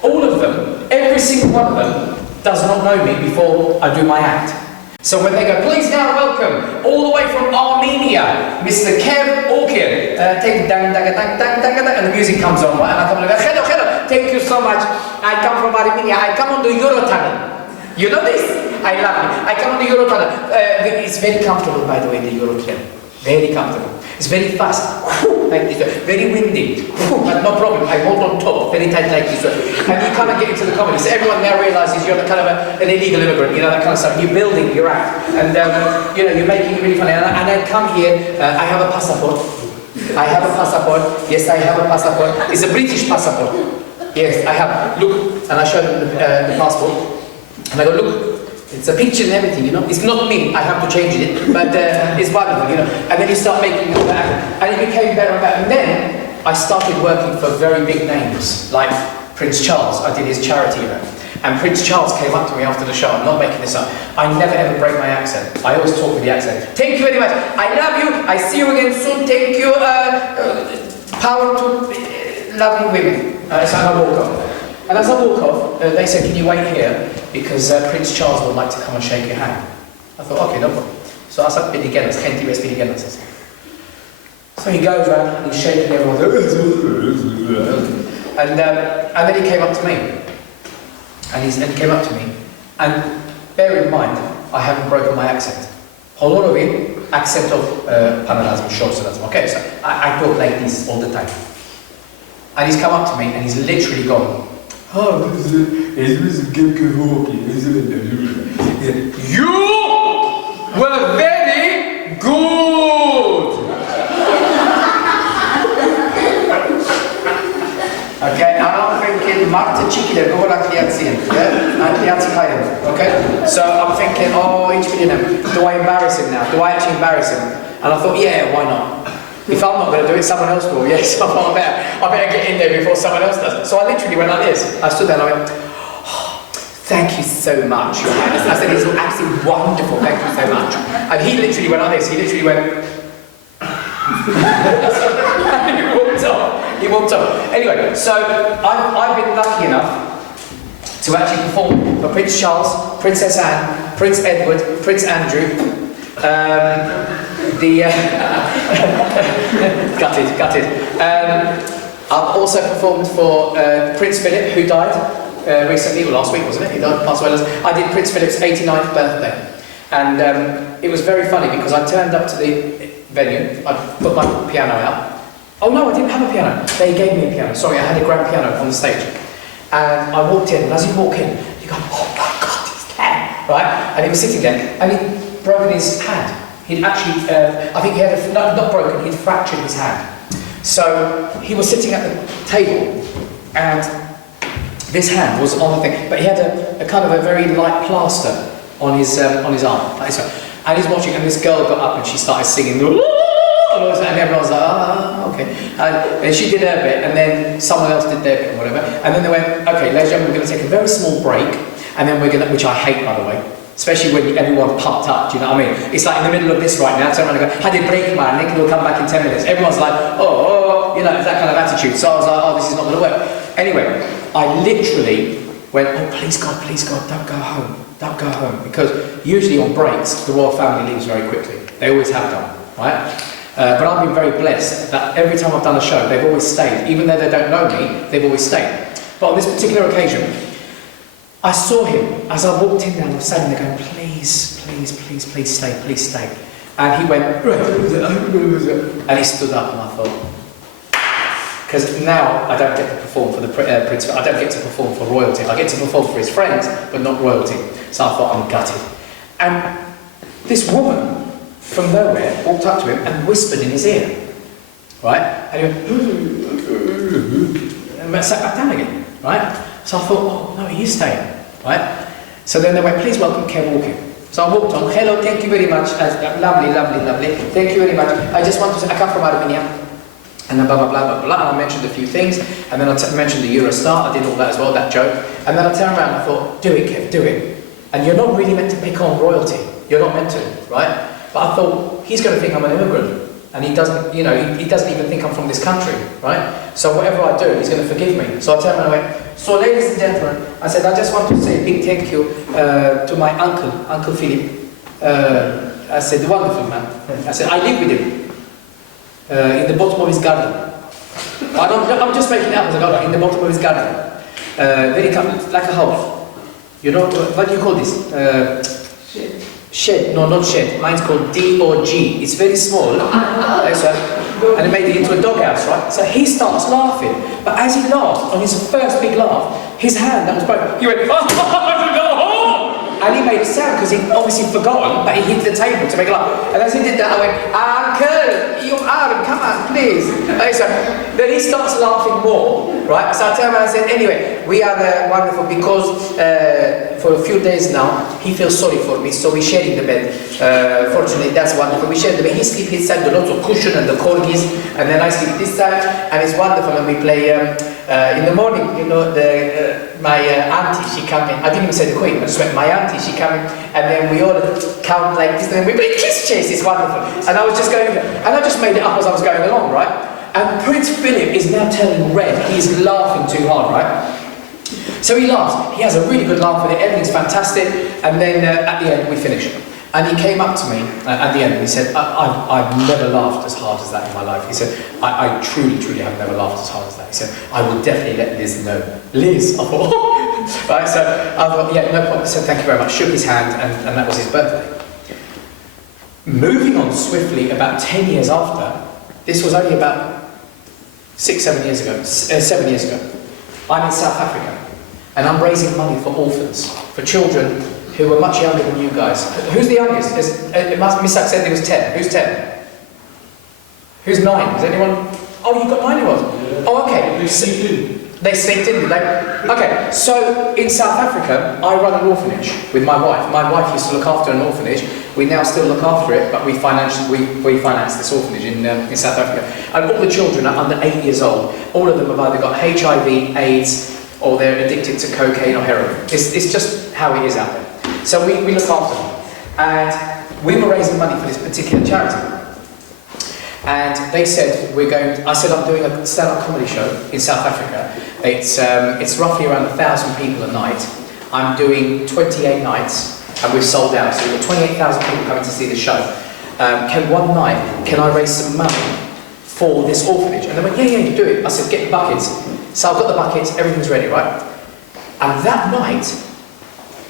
all of them, every single one of them, does not know me before I do my act. So when they go, please now welcome, all the way from Armenia, Mr. Kev Orkian. Take dang, and the music comes on, right? And I come like, hello, thank you so much. I come from Armenia, I come on the Eurotunnel. You know this? I love it. I come on the Eurotunnel. It's very comfortable, by the way, the Eurotunnel. Very comfortable. It's very fast, like this, very windy, but no problem. I hold on top, very tight like this, and you kind of get into the comedy. So everyone now realizes you're kind of an illegal immigrant, you know, that kind of stuff. You're building your act, and you know, you're making it really funny. And I come here. I have a passport. I have a passport. Yes, I have a passport. It's a British passport. Yes, I have. Look, and I show them the passport, and I go, look. It's a picture and everything, you know. It's not me, I have to change it, but it's wonderful, you know. And then you start making it back, and it became better and better. And then I started working for very big names, like Prince Charles. I did his charity event. And Prince Charles came up to me after the show. I'm not making this up. I never ever break my accent. I always talk with the accent. Thank you very much. I love you. I see you again soon. Thank you. Power to lovely women. So I walk off. And as I walk off, they said, can you wait here? Because Prince Charles would like to come and shake your hand. I thought, okay, no problem. So I said, Bidigenas, Kenti West Bidigenas. So he goes around and he's shaking everyone. And then he came up to me. And he came up to me. And bear in mind, I haven't broken my accent. Holorovi, accent of Panarazm, Shorsarazm. Okay, so I talk like this all the time. And he's come up to me and he's literally gone, oh, you were very good! Okay, and I'm thinking, Marta Chikile, go like okay? So I'm thinking, oh, each million, do I embarrass him now? Do I actually embarrass him? And I thought, yeah, why not? If I'm not going to do it, someone else will. Yes, I better get in there before someone else does. So I literally went like this. I stood there and I went, oh, thank you so much, Your Highness. I said, it's absolutely wonderful, thank you so much. And he literally went like this. He literally went, and he walked off. He walked off. Anyway, so I've been lucky enough to actually perform for Prince Charles, Princess Anne, Prince Edward, Prince Andrew, gutted. I've also performed for Prince Philip, who died recently, or last week, wasn't it? He died, passed away. I did Prince Philip's 89th birthday. And it was very funny because I turned up to the venue, I put my piano out. Oh no, I didn't have a piano. They gave me a piano. Sorry, I had a grand piano on the stage. And I walked in, and as you walk in, you go, oh my God, he's there, right? And he was sitting there, and he'd broken his hand. He'd actually, I think he had, not broken, he'd fractured his hand. So he was sitting at the table, and this hand was on the thing, but he had a kind of a very light plaster on his arm, like this one. And he's watching, and this girl got up and she started singing, and everyone was like, okay. And she did her bit, and then someone else did their bit, or whatever. And then they went, okay, ladies and gentlemen, we're going to take a very small break, and then we're going to, which I hate, by the way, especially when everyone's pumped up, do you know what I mean? It's like in the middle of this right now, turn around and go, had a break, man, Nick, we'll come back in 10 minutes. Everyone's like, oh, you know, it's that kind of attitude. So I was like, oh, this is not going to work. Anyway, I literally went, oh, please God, don't go home. Don't go home. Because usually on breaks, the royal family leaves very quickly. They always have done, right? But I've been very blessed that every time I've done a show, they've always stayed. Even though they don't know me, they've always stayed. But on this particular occasion, I saw him as I walked in down the stage, and they're going, please stay. And he went, and he stood up, and I thought, because now I don't get to perform for the Prince, I don't get to perform for royalty. I get to perform for his friends, but not royalty. So I thought, I'm gutted. And this woman, from nowhere, walked up to him and whispered in his ear, right? And he went, sat back down again, right? So I thought, oh, no, he is staying, right? So then they went, please welcome Kev Orkian. So I walked on, hello, thank you very much, lovely, thank you very much. I just want to say, I come from Armenian, and then blah, blah, blah, blah, blah. I mentioned a few things, and then I mentioned the Eurostar, I did all that as well, that joke. And then I turned around and I thought, do it, Kev, do it. And you're not really meant to pick on royalty. You're not meant to, right? But I thought, he's going to think I'm an immigrant. And he doesn't, you know, he doesn't even think I'm from this country, right? So whatever I do, he's going to forgive me. So I turned around and went, so ladies and gentlemen, I said, I just want to say a big thank you to my uncle, Uncle Philip. I said, wonderful man. I said, I live with him in the bottom of his garden. I'm just making it up as I go, in the bottom of his garden. Very like a house. You know, what do you call this? Shed. No, not shed. Mine's called D-O-G. It's very small. And they made it into a doghouse, right? So he starts laughing. But as he laughed, on his first big laugh, his hand that was broken, he went, oh! And he made a sound because he'd obviously forgotten, but he hit the table to make a laugh. And as he did that, I went, Uncle, you are, come on, please. So then he starts laughing more, right? So I turned around and said, anyway, we are wonderful because for a few days now, he feels sorry for me, so we're sharing the bed. Fortunately, that's wonderful. We share the bed. He sleeps his side, the lots of cushion and the corgis, and then I sleep this side, and it's wonderful. And we play in the morning. You know, my auntie, she came in. I didn't even say the queen. I just went, my auntie, she came in, and then we all count like this, and then we play kiss chase. It's wonderful. And I was just going, and I just made it up as I was going along, right? And Prince Philip is now turning red. He's laughing too hard, right? So he laughs. He has a really good laugh with it. Everything's fantastic. And then at the end, we finish. And he came up to me at the end and he said, I've never laughed as hard as that in my life. He said, I truly have never laughed as hard as that. He said, I will definitely let Liz know. Liz? I thought, right, so I thought, yeah, no problem. I said, thank you very much. Shook his hand, and that was his birthday. Moving on swiftly, about 10 years after, this was only about 7 years ago, I'm in South Africa, and I'm raising money for orphans, for children who are much younger than you guys. Who's the youngest? Miss Sack said there was 10. Who's 10? Who's 9? Is anyone? Oh, you've got 9-year-olds. Yeah. Oh, okay. They sneaked in, did they? Okay, so in South Africa, I run an orphanage with my wife. My wife used to look after an orphanage. We now still look after it, but we finance this orphanage in South Africa. And all the children are under 8 years old. All of them have either got HIV, AIDS, or they're addicted to cocaine or heroin. It's just how it is out there. So we look after them. And we were raising money for this particular charity. And they said, I said, I'm doing a stand-up comedy show in South Africa. It's roughly around 1,000 people a night. I'm doing 28 nights, and we've sold out. So we've got 28,000 people coming to see the show. Can I raise some money for this orphanage? And they went, yeah, you do it. I said, get the buckets. So I've got the buckets, everything's ready, right? And that night,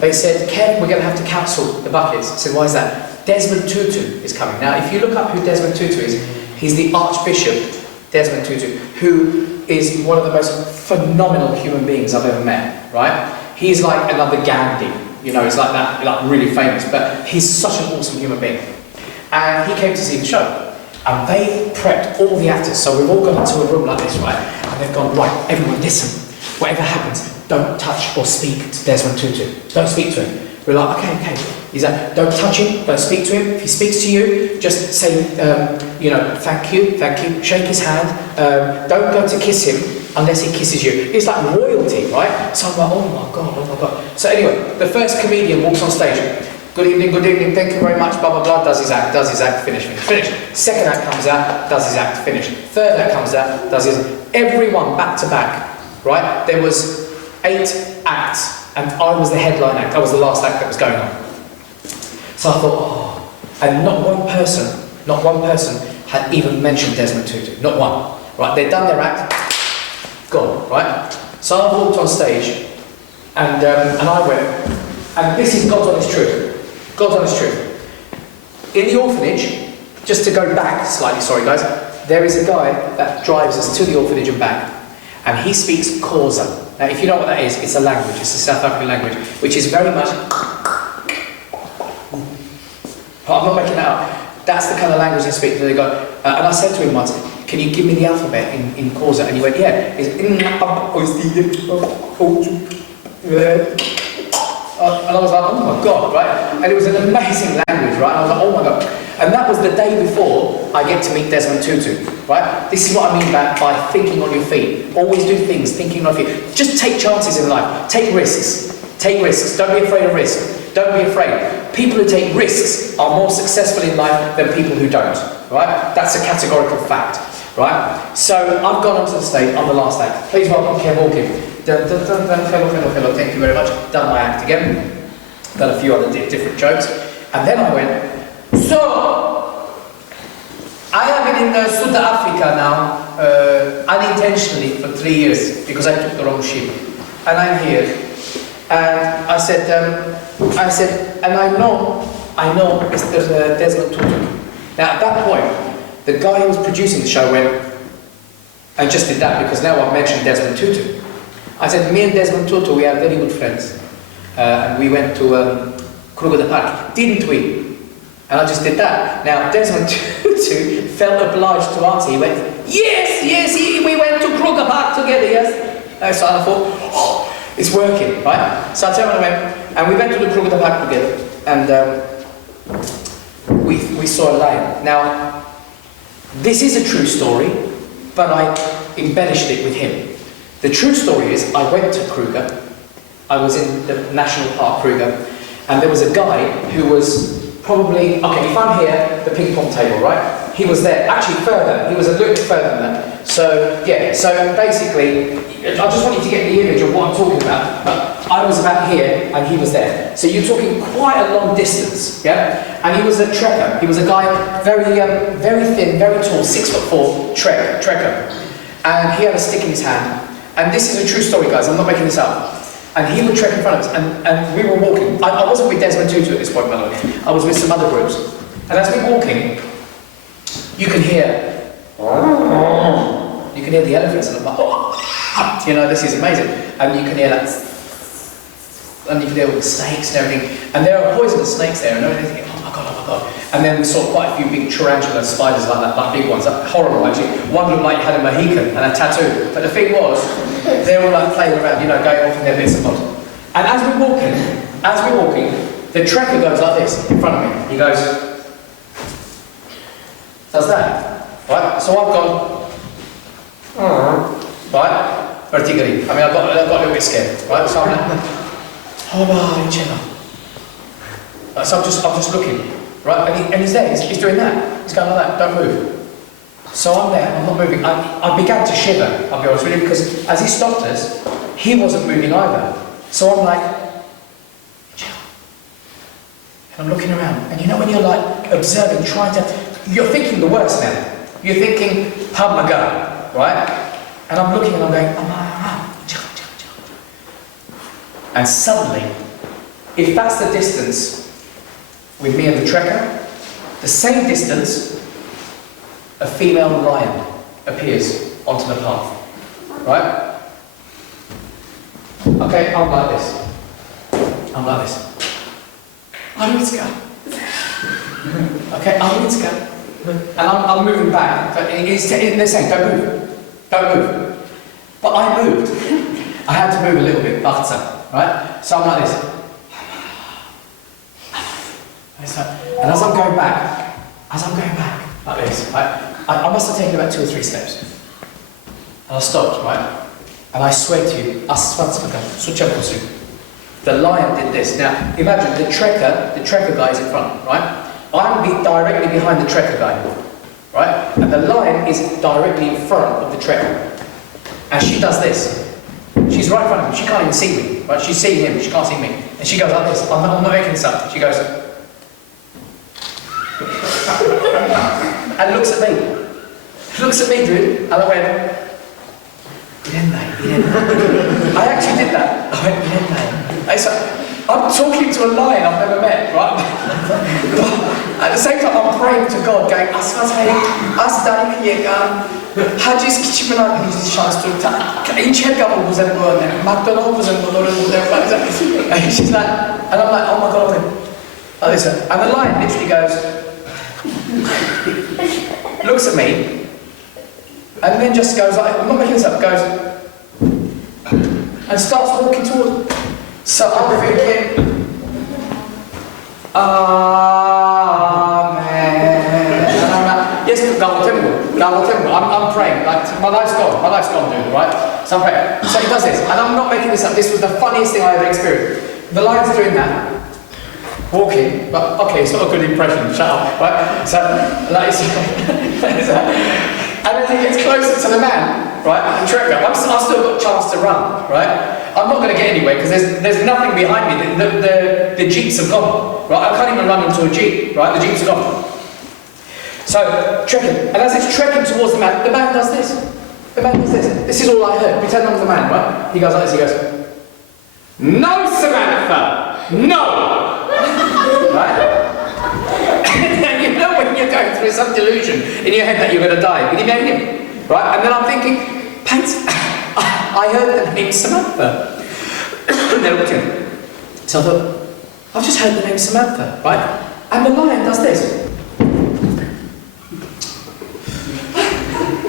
they said, Kev, we're going to have to cancel the buckets. I said, why is that? Desmond Tutu is coming. Now, if you look up who Desmond Tutu is, he's the Archbishop Desmond Tutu, who is one of the most phenomenal human beings I've ever met, right? He's like another Gandhi, you know, he's like that, like really famous, but he's such an awesome human being. And he came to see the show, and they prepped all the actors, so we've all gone into a room like this, right? And they've gone, right, everyone listen, whatever happens, don't touch or speak to Desmond Tutu, don't speak to him. We're like, okay. He's like, don't touch him, don't speak to him. If he speaks to you, just say, thank you, shake his hand. Don't go to kiss him unless he kisses you. It's like royalty, right? So I'm like, oh my God. So anyway, the first comedian walks on stage. Good evening, thank you very much, blah, blah, blah, does his act, finish. Second act comes out, does his act, finish. Third act comes out, does his, everyone back to back, right? There was 8 acts. And I was the headline act, I was the last act that was going on. So I thought, and not one person had even mentioned Desmond Tutu, not one. Right, they'd done their act, gone, right? So I walked on stage, and I went, and this is God's honest truth. God's honest truth. In the orphanage, just to go back slightly, sorry guys, there is a guy that drives us to the orphanage and back, and he speaks Xhosa. Now, if you know what that is, it's a language, it's a South African language, which is very much... I'm not making that up. That's the kind of language they speak. They go, and I said to him once, can you give me the alphabet in Xhosa? And he went, yeah. He's, and I was like, oh my God, right? And it was an amazing language, right? And I was like, oh my God. And that was the day before I get to meet Desmond Tutu, right? This is what I mean by thinking on your feet. Always do things, thinking on your feet. Just take chances in life. Take risks. Take risks. Don't be afraid of risk. Don't be afraid. People who take risks are more successful in life than people who don't, right? That's a categorical fact, right? So I've gone onto the stage, I'm the last act. Please welcome Kev Orkian. Fellow, thank you very much. Done my act again. Done a few other different jokes. And then I went, so, I have been in South Africa now, unintentionally for 3 years, because I took the wrong ship. And I'm here. And I said, and I know Mr. Desmond Tutu. Now at that point, the guy who was producing the show went, I just did that because now I've mentioned Desmond Tutu. I said, me and Desmond Tutu, we are very good friends. And we went to Kruger the Park, didn't we? And I just did that. Now, Desmond Tutu felt obliged to answer. He went, yes, we went to Kruger Park together, yes. So I thought, oh, it's working, right? So I turned around and went, and we went to the Kruger Park together, and we saw a lion. Now, this is a true story, but I embellished it with him. The true story is, I went to Kruger. I was in the National Park Kruger, and there was a guy who was probably, okay, if I'm here, the ping pong table, right? He was there, actually further, he was a little bit further than that. So, yeah, so basically, I just want you to get the image of what I'm talking about. But I was about here, and he was there. So you're talking quite a long distance, yeah? And he was a trekker. He was a guy, very thin, very tall, 6'4", trekker. And he had a stick in his hand. And this is a true story, guys, I'm not making this up. And he would trek in front of us, and we were walking. I wasn't with Desmond Tutu at this point, by the way. I was with some other groups. And as we're walking, you can hear the elephants, and I'm like, oh, you know, this is amazing. And you can hear that, and you can hear all the snakes and everything. And there are poisonous snakes there, and everything. Oh my God. And then we saw quite a few big tarantula spiders like that, like big ones, horrible actually. One looked like it had a Mohican and a tattoo. But the thing was, they were like playing around, you know, going off in their bits and bobs. And as we're walking, the trekker goes like this in front of me. He goes, does that, right? So I've gone, right? Vertically. I mean, I got a little bit scared, right? So I'm like, so I'm just looking, right? And he's there. He's doing that. He's going like that. Don't move. So I'm there, I'm not moving. I began to shiver, I'll be honest with you, because as he stopped us, he wasn't moving either. So I'm like, chill. And I'm looking around, and you know when you're like observing, trying to, you're thinking the worst now. You're thinking, have my go, right? And I'm looking and I'm going, chill. And suddenly, if that's the distance with me and the trekker, the same distance, a female lion appears onto the path, right? Okay, I'm like this. Armenian. Okay, Armenian. And I'm moving back. They're saying, don't move. But I moved. I had to move a little bit, right? So I'm like this. And as I'm going back, like this, I must have taken about 2 or 3 steps. And I stopped, right? And I swear to you, the lion did this. Now, imagine the trekker guy is in front, right? I'm directly behind the trekker guy, right? And the lion is directly in front of the trekker. And she does this. She's right in front of him. She can't even see me, right? She's seeing him. She can't see me. And she goes like this. I'm not making this up. She goes... and looks at me. Dude. And I went... I actually did that. I went... I'm talking to a lion I've never met, right? At the same time, I'm praying to God, going, and she's like, and I'm like, oh my God, like this. And the lion literally goes, looks at me, and then just goes like, I'm not making this up, goes, and starts walking towards me. So I'm thinking, Amen. And I'm like, yes, I'm praying, like, my life's gone, dude, right? So I'm praying. So he does this, and I'm not making this up, this was the funniest thing I ever experienced. The lion's doing that, walking, but okay, it's not a good impression, shut up, right? So, like, and as he gets closer to the man, right, the trekker, I've still got a chance to run, right? I'm not going to get anywhere because there's nothing behind me. The jeeps have gone, right? I can't even run into a jeep, right? The jeeps are gone. So trekking, and as it's trekking towards the man does this. This is all I heard. Pretend I'm the man, right? He goes like this. He goes, "No, Samantha, no." Right? And you know when you're going through some delusion in your head that you're going to die. Can you imagine him? Right? And then I'm thinking, I heard the name Samantha. And they're looking. So I thought, I've just heard the name Samantha, right? And the lion does this.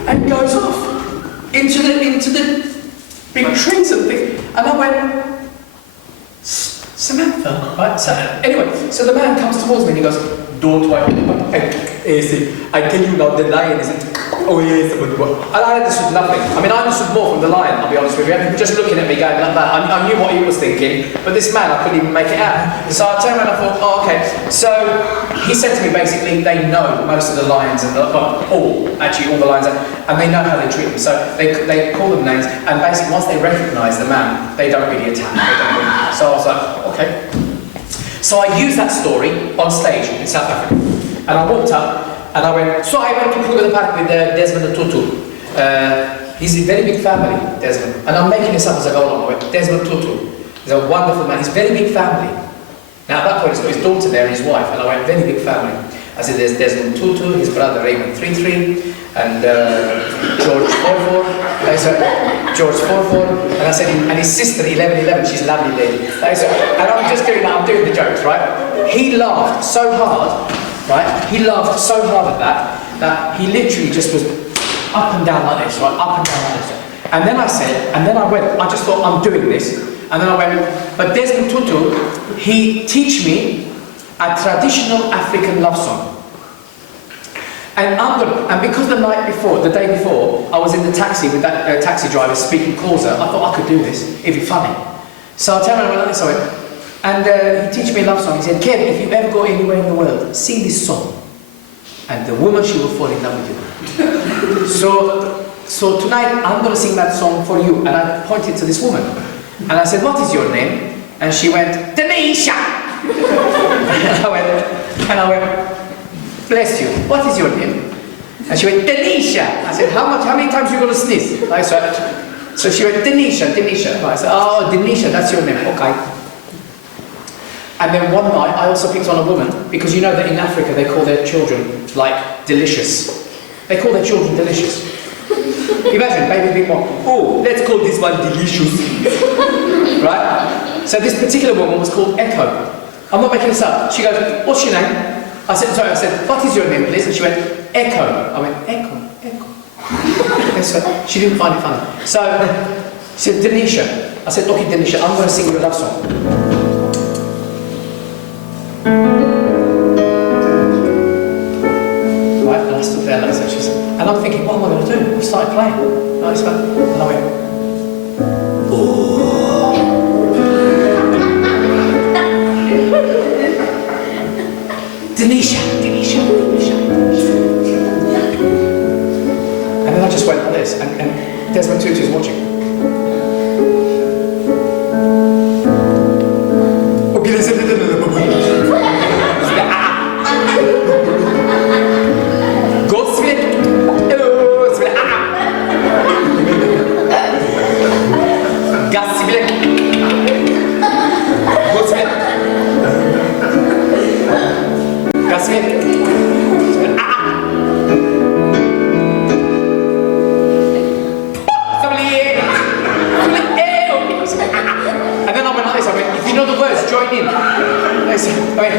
And goes off into the big trees and things. And I went, Samantha, right? So anyway, so the man comes towards me and he goes, don't worry. I tell you now, the lion isn't. Oh yes, and I understood nothing. I mean, I understood more from the lion, I'll be honest with you. Just looking at me going like that, I knew what he was thinking, but this man, I couldn't even make it out. So I turned around and I thought, oh, okay. So he said to me, basically, they know most of the lions, and all the lions, and they know how they treat them. So they call them names, and basically, once they recognise the man, they don't really attack. So I was like, okay. So I used that story on stage in South Africa, and I walked up. And I went to Kruger Park with Desmond Tutu. He's a very big family, Desmond. And I'm making this up as I go along. I went, Desmond Tutu. He's a wonderful man. He's a very big family. Now at that point, he's got his daughter there and his wife. And I went, very big family. I said, there's Desmond Tutu, his brother Raymond 33, and George 44. I said, George 44. And I said, and his sister 1111, she's a lovely lady. I said, and I'm just doing that, I'm doing the jokes, right? He laughed so hard. Right? He laughed so hard at that he literally just was up and down like this, right? Up and down like this. And then I said, and then I went, I just thought, I'm doing this. And then I went, but Desmond Tutu, he teach me a traditional African love song. And because the day before, I was in the taxi with that taxi driver speaking Xhosa, I thought I could do this, it'd be funny. So I turned around and went like this, I went, and he teach me a love song. He said, Kev, if you ever go anywhere in the world, sing this song. and the woman, she will fall in love with you. So tonight I'm going to sing that song for you. And I pointed to this woman. And I said, what is your name? And she went, Denisha. and I went, bless you. What is your name? And she went, Denisha. I said, how many times are you going to sneeze? So she went, Denisha. I said, oh, Denisha, that's your name. Okay. And then one night, I also picked on a woman, because you know that in Africa they call their children, like, delicious. They call their children delicious. Imagine, baby big one, oh, let's call this one delicious. Right? So this particular woman was called Echo. I'm not making this up. She goes, what's your name? I said, what is your name, please? And she went, Echo. I went, Echo. And so she didn't find it funny. So she said, Denisha. I said, okay, Denisha, I'm going to sing you a love song. Right, and I stood there like that. She said, and I'm thinking, what am I going to do? We started playing. And I went, oh. Denisha. And then I just went like this, and Desmond Tutu's watching. Okay, listen.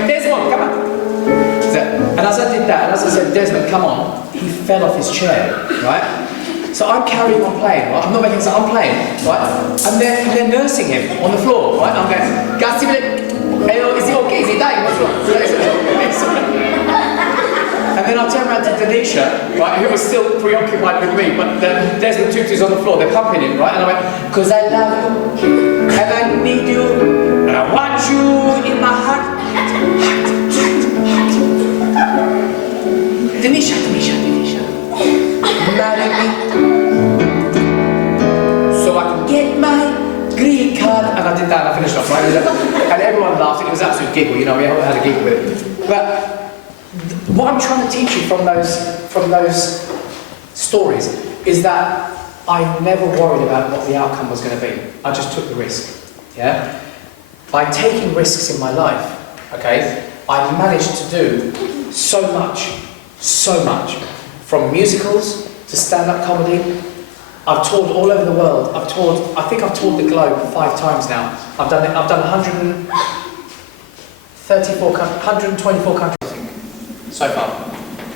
Desmond, come on. And as I did that, and as I said, Desmond, come on, he fell off his chair, right? So I'm carrying on playing, right? I'm not making sense, I'm playing, right? And they're nursing him on the floor, right? I'm going, is he okay? Is he dying? What's wrong? And then I turn around to Denisha, right, who was still preoccupied with me, but Desmond Tutu's on the floor, they're pumping him, right? And I went, because I love you, and I need you, and I want you in my heart. Denisha, marry me, so I can get my green card. And I did that, and I finished off, right? And everyone laughed, it was an absolute giggle, you know, we all had a giggle with it. But what I'm trying to teach you from those stories is that I never worried about what the outcome was going to be. I just took the risk, yeah? By taking risks in my life, okay, I managed to do so much, from musicals to stand-up comedy. I've toured all over the world. I think I've toured the globe 5 times now. I've done 124 countries, I think, so far.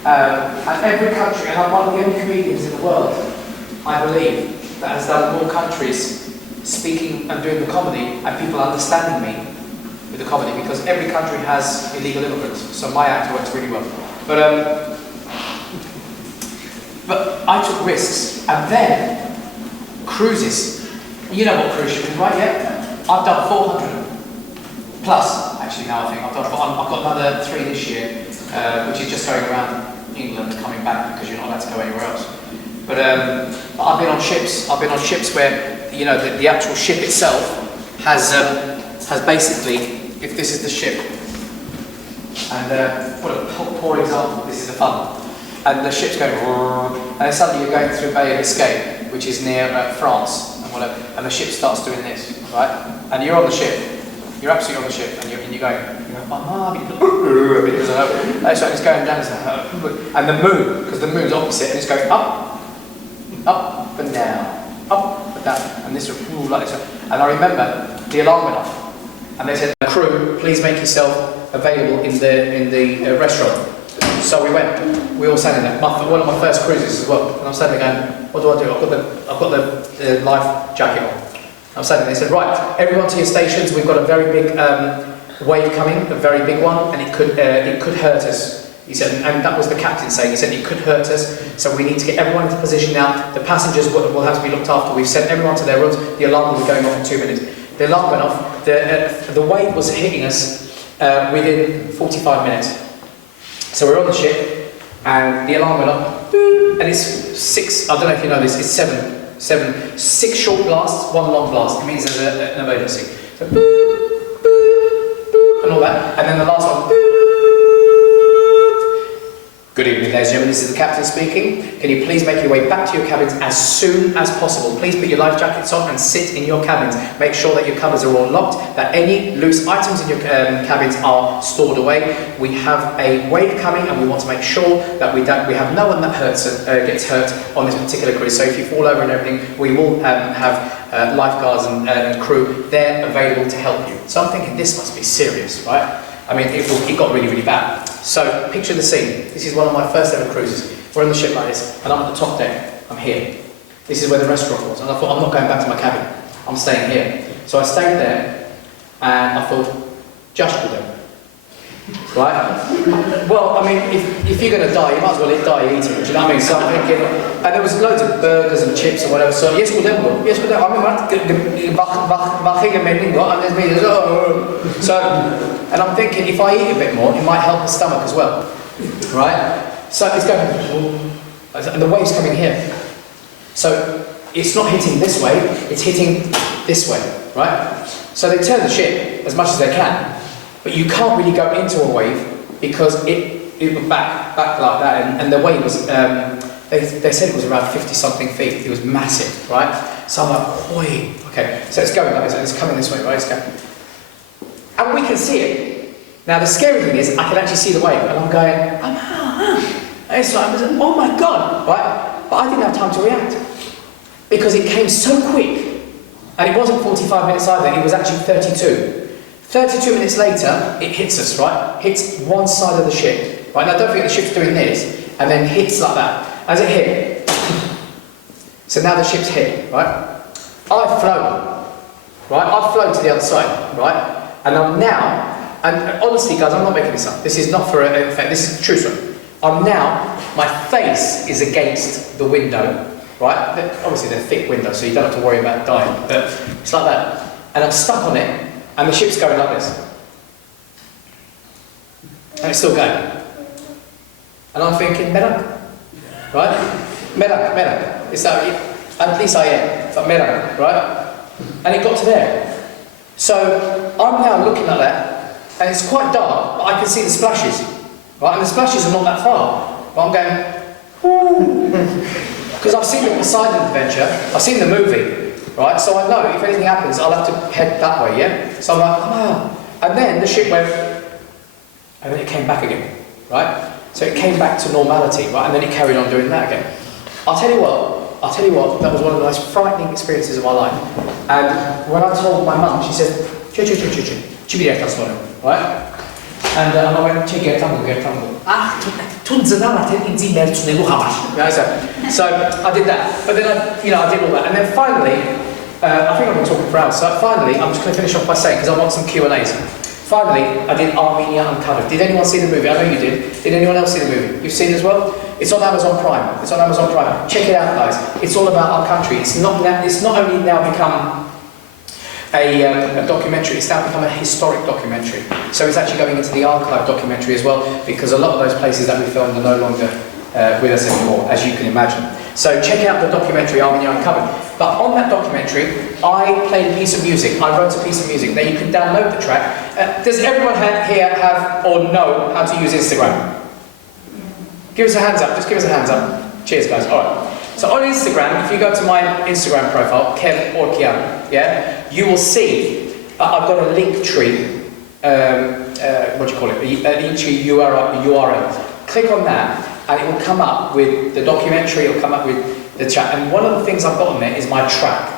And every country, and I'm one of the only comedians in the world, I believe, that has done more countries speaking and doing the comedy and people understanding me with the comedy, because every country has illegal immigrants, so my act works really well. But I took risks, and then cruises. You know what cruise ship is, right? Yeah, I've done 400 plus. Actually, now I think I've got another 3 this year, which is just going around England and coming back because you're not allowed to go anywhere else. But I've been on ships. I've been on ships where the actual ship itself has basically, if this is the ship, and what a poor example. This is a funnel. And the ship's going, and then suddenly you're going through Bay of Biscay, which is near France, and whatever, and the ship starts doing this, right? And you're on the ship, you're absolutely on the ship, and you're going, because it's going down, and the moon, because the moon's opposite, and it's going up and down, up and down, and this like this. And I remember the alarm went off, and they said, "Crew, please make yourself available in the restaurant." So we went. We all sat in there. One of my first cruises as well. And I'm standing there going, what do I do? I've got the life jacket on. I'm standing there. They said, right, everyone to your stations. We've got a very big wave coming, a very big one, and it could hurt us. He said, and that was the captain saying. He said it could hurt us, so we need to get everyone into position now. The passengers will have to be looked after. We've sent everyone to their rooms. The alarm will be going off in 2 minutes. The alarm went off. The wave was hitting us within 45 minutes. So we're on the ship, and the alarm went off, boop, and it's 6, I don't know if you know this, it's 6 short blasts, 1 long blast. It means there's an emergency. So boop, boop, boop, and all that, and then the last one, boop. Good evening, ladies and gentlemen, this is the captain speaking. Can you please make your way back to your cabins as soon as possible? Please put your life jackets on and sit in your cabins. Make sure that your cupboards are all locked, that any loose items in your cabins are stored away. We have a wave coming and we want to make sure that we have no one that gets hurt on this particular cruise. So if you fall over and everything, we will have lifeguards and crew there available to help you. So I'm thinking this must be serious, right? I mean, it got really, really bad. So, picture the scene. This is one of my first ever cruises. We're on the ship like this, and I'm at the top deck. I'm here. This is where the restaurant was. And I thought, I'm not going back to my cabin. I'm staying here. So I stayed there, and I thought, just for them. Right? Well, I mean, if you're going to die, you might as well die eating. Do you know what I mean? So I'm thinking, and there was loads of burgers and chips and whatever. So yes, we'll do. Yes, we'll do. I mean, so, and I'm thinking, if I eat a bit more, it might help the stomach as well, right? So it's going, and the wave's coming here. So it's not hitting this way; it's hitting this way, right? So they turn the ship as much as they can. But you can't really go into a wave because it was back like that, and the wave was, they said it was around 50-something feet. It was massive, right? So I'm like, oi. Okay, so it's going like this, and it's coming this way, right? It's going. And we can see it. Now the scary thing is, I can actually see the wave, and I'm going, and it's like, oh my God, right? But I didn't have time to react because it came so quick, and it wasn't 45 minutes either, it was actually 32. 32 minutes later, it hits us, right? Hits one side of the ship, right? Now don't forget the ship's doing this, and then hits like that. As it hit, so now the ship's hit, right? I've flown, right? I've flown to the other side, right? And I'm now, and honestly guys, I'm not making this up. This is not for an effect, this is the true story. I'm now, my face is against the window, right? Obviously they're thick windows, so you don't have to worry about dying, but it's like that. And I'm stuck on it, and the ship's going like this. And it's still going. And I'm thinking, Merak, right? Merak. It's like, at least I am. It's like Merak, right? And it got to there. So I'm now looking at that, and it's quite dark, but I can see the splashes, right? And the splashes are not that far. But I'm going, because I've seen the Poseidon Adventure, I've seen the movie. Right, so I know if anything happens, I'll have to head that way, yeah? So I'm like, oh. And then the ship went, and then it came back again, right? So it came back to normality, right? And then it carried on doing that again. I'll tell you what, that was one of the most frightening experiences of my life. And when I told my mum, she said, right? And I went, get tango. So I did that, but then I did all that, and then finally, I think I've been talking for hours. So finally, I'm just going to finish off by saying, because I want some Q&As. Finally, I did Armenian Uncovered. Did anyone see the movie? I know you did. Did anyone else see the movie? You've seen it as well? It's on Amazon Prime. It's on Amazon Prime. Check it out, guys. It's all about our country. It's not only now become a documentary, it's now become a historic documentary. So it's actually going into the archive documentary as well, because a lot of those places that we filmed are no longer with us anymore, as you can imagine. So check out the documentary Armenian Uncovered. But on that documentary, I played a piece of music. I wrote a piece of music. Now you can download the track. Does everyone here have or know how to use Instagram? Give us a hands up. Just give us a hands up. Cheers, guys. All right. So on Instagram, if you go to my Instagram profile, Kev Orkian, yeah, you will see I've got a link tree. What do you call it? A link tree URL. Click on that, and it will come up with the documentary. It will come up with the chat. And one of the things I've got on there is my track.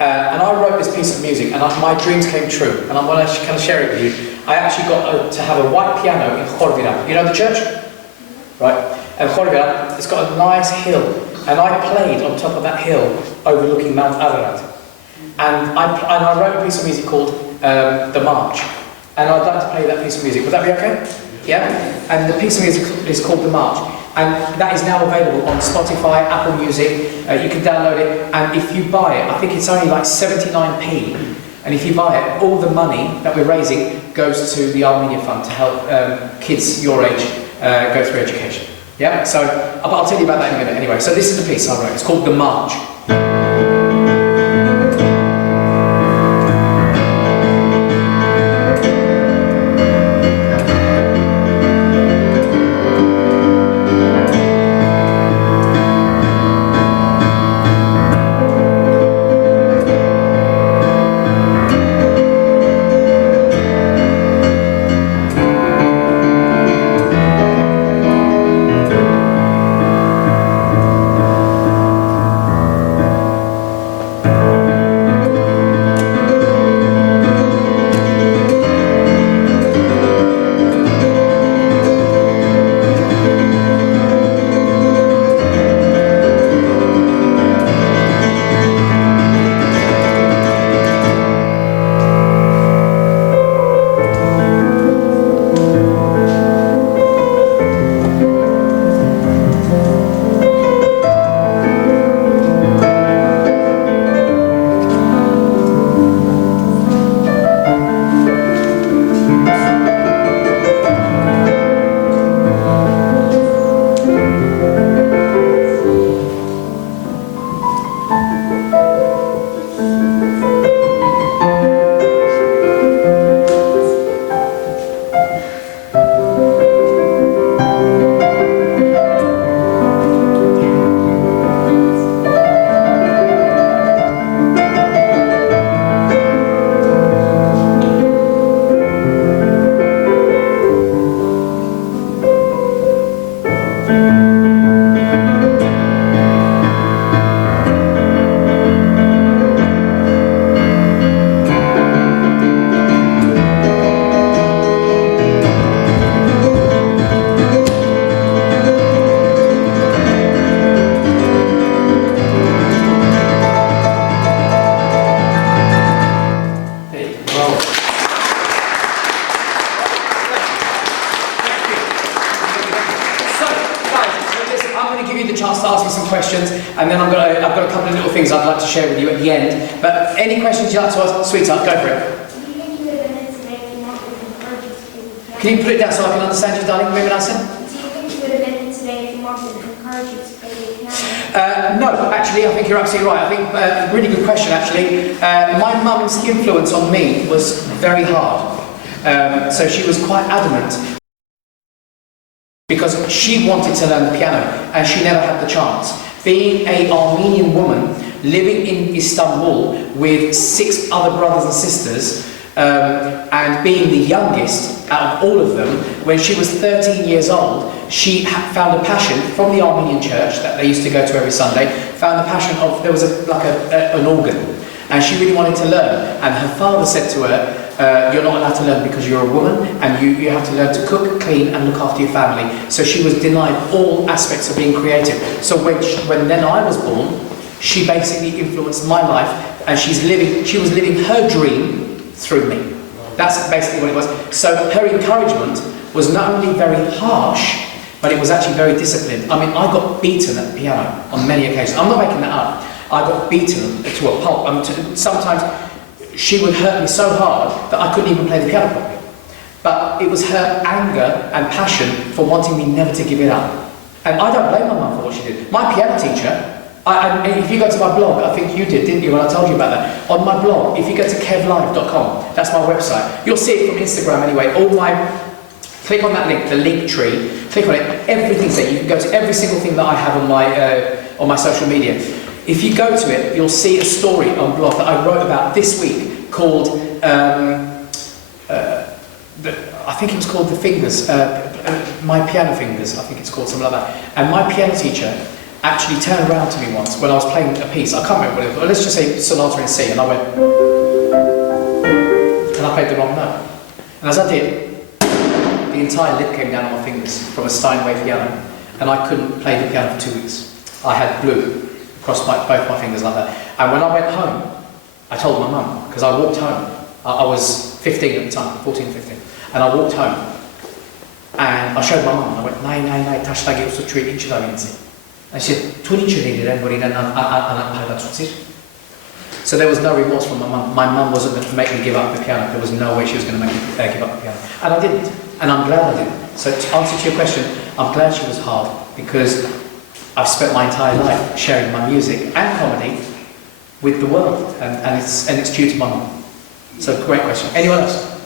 And I wrote this piece of music, and my dreams came true. And I want to kind of share it with you. I actually got to have a white piano in Khorvira. You know the church, right? And Khorvira, it's got a nice hill. And I played on top of that hill, overlooking Mount Ararat. And I wrote a piece of music called The March. And I'd like to play that piece of music. Would that be okay? Yeah? And the piece of music is called The March. And that is now available on Spotify, Apple Music. You can download it. And if you buy it, I think it's only like 79p. And if you buy it, all the money that we're raising goes to the Armenian Fund to help kids your age go through education. Yeah, so I'll tell you about that in a minute anyway. So this is the piece I wrote. It's called The March. And then I've got a couple of little things I'd like to share with you at the end. But any questions you'd like to ask, sweetheart, go for it. Do you think you would have been in today if your mom would have encouraged you to play the piano? Can you put it down so I can understand you, darling? Remember what I said? Do you think you would have been in today if your mom would have encouraged you to play the piano? No, actually, I think you're absolutely right. I think really good question, actually. My mum's influence on me was very hard. So she was quite adamant because she wanted to learn the piano and she never had the chance. Being an Armenian woman living in Istanbul with 6 other brothers and sisters, and being the youngest out of all of them, when she was 13 years old, she found a passion from the Armenian church that they used to go to every Sunday, found the passion of, there was an organ, and she really wanted to learn. And her father said to her, you're not allowed to learn because you're a woman, and you have to learn to cook, clean, and look after your family. So she was denied all aspects of being creative. So when then I was born, she basically influenced my life, and she was living her dream through me. That's basically what it was. So her encouragement was not only very harsh, but it was actually very disciplined. I mean, I got beaten at the piano on many occasions. I'm not making that up. I got beaten to a pulp. Sometimes she would hurt me so hard that I couldn't even play the piano properly. But it was her anger and passion for wanting me never to give it up. And I don't blame my mum for what she did. My piano teacher, if you go to my blog, I think you did, didn't you, when I told you about that? On my blog, if you go to kevlive.com, that's my website, you'll see it from Instagram anyway. Click on that link, the link tree, click on it, everything's there. You can go to every single thing that I have on my social media. If you go to it, you'll see a story on blog that I wrote about this week called, I think it was called The Fingers, My Piano Fingers, I think it's called, something like that. And my piano teacher actually turned around to me once when I was playing a piece, I can't remember what it was, let's just say Sonata in C, and I went, and I played the wrong note. And as I did, the entire lid came down on my fingers from a Steinway piano, and I couldn't play the piano for 2 weeks. I had glue across both my fingers like that. And when I went home, I told my mum, because I walked home. I was 15 at the time, 14, 15. And I walked home, and I showed my mum, and I went, "Nai, tashlagi usu chui inchi da vinzi." And she said, "Tunichi niri renbori na anapala tutsi." So there was no remorse from my mum. My mum wasn't going to make me give up the piano. There was no way she was going to make me give up the piano. And I didn't. And I'm glad I didn't. So to answer to your question, I'm glad she was hard because I've spent my entire life sharing my music and comedy with the world. And it's due to my mum. So great question. Anyone else?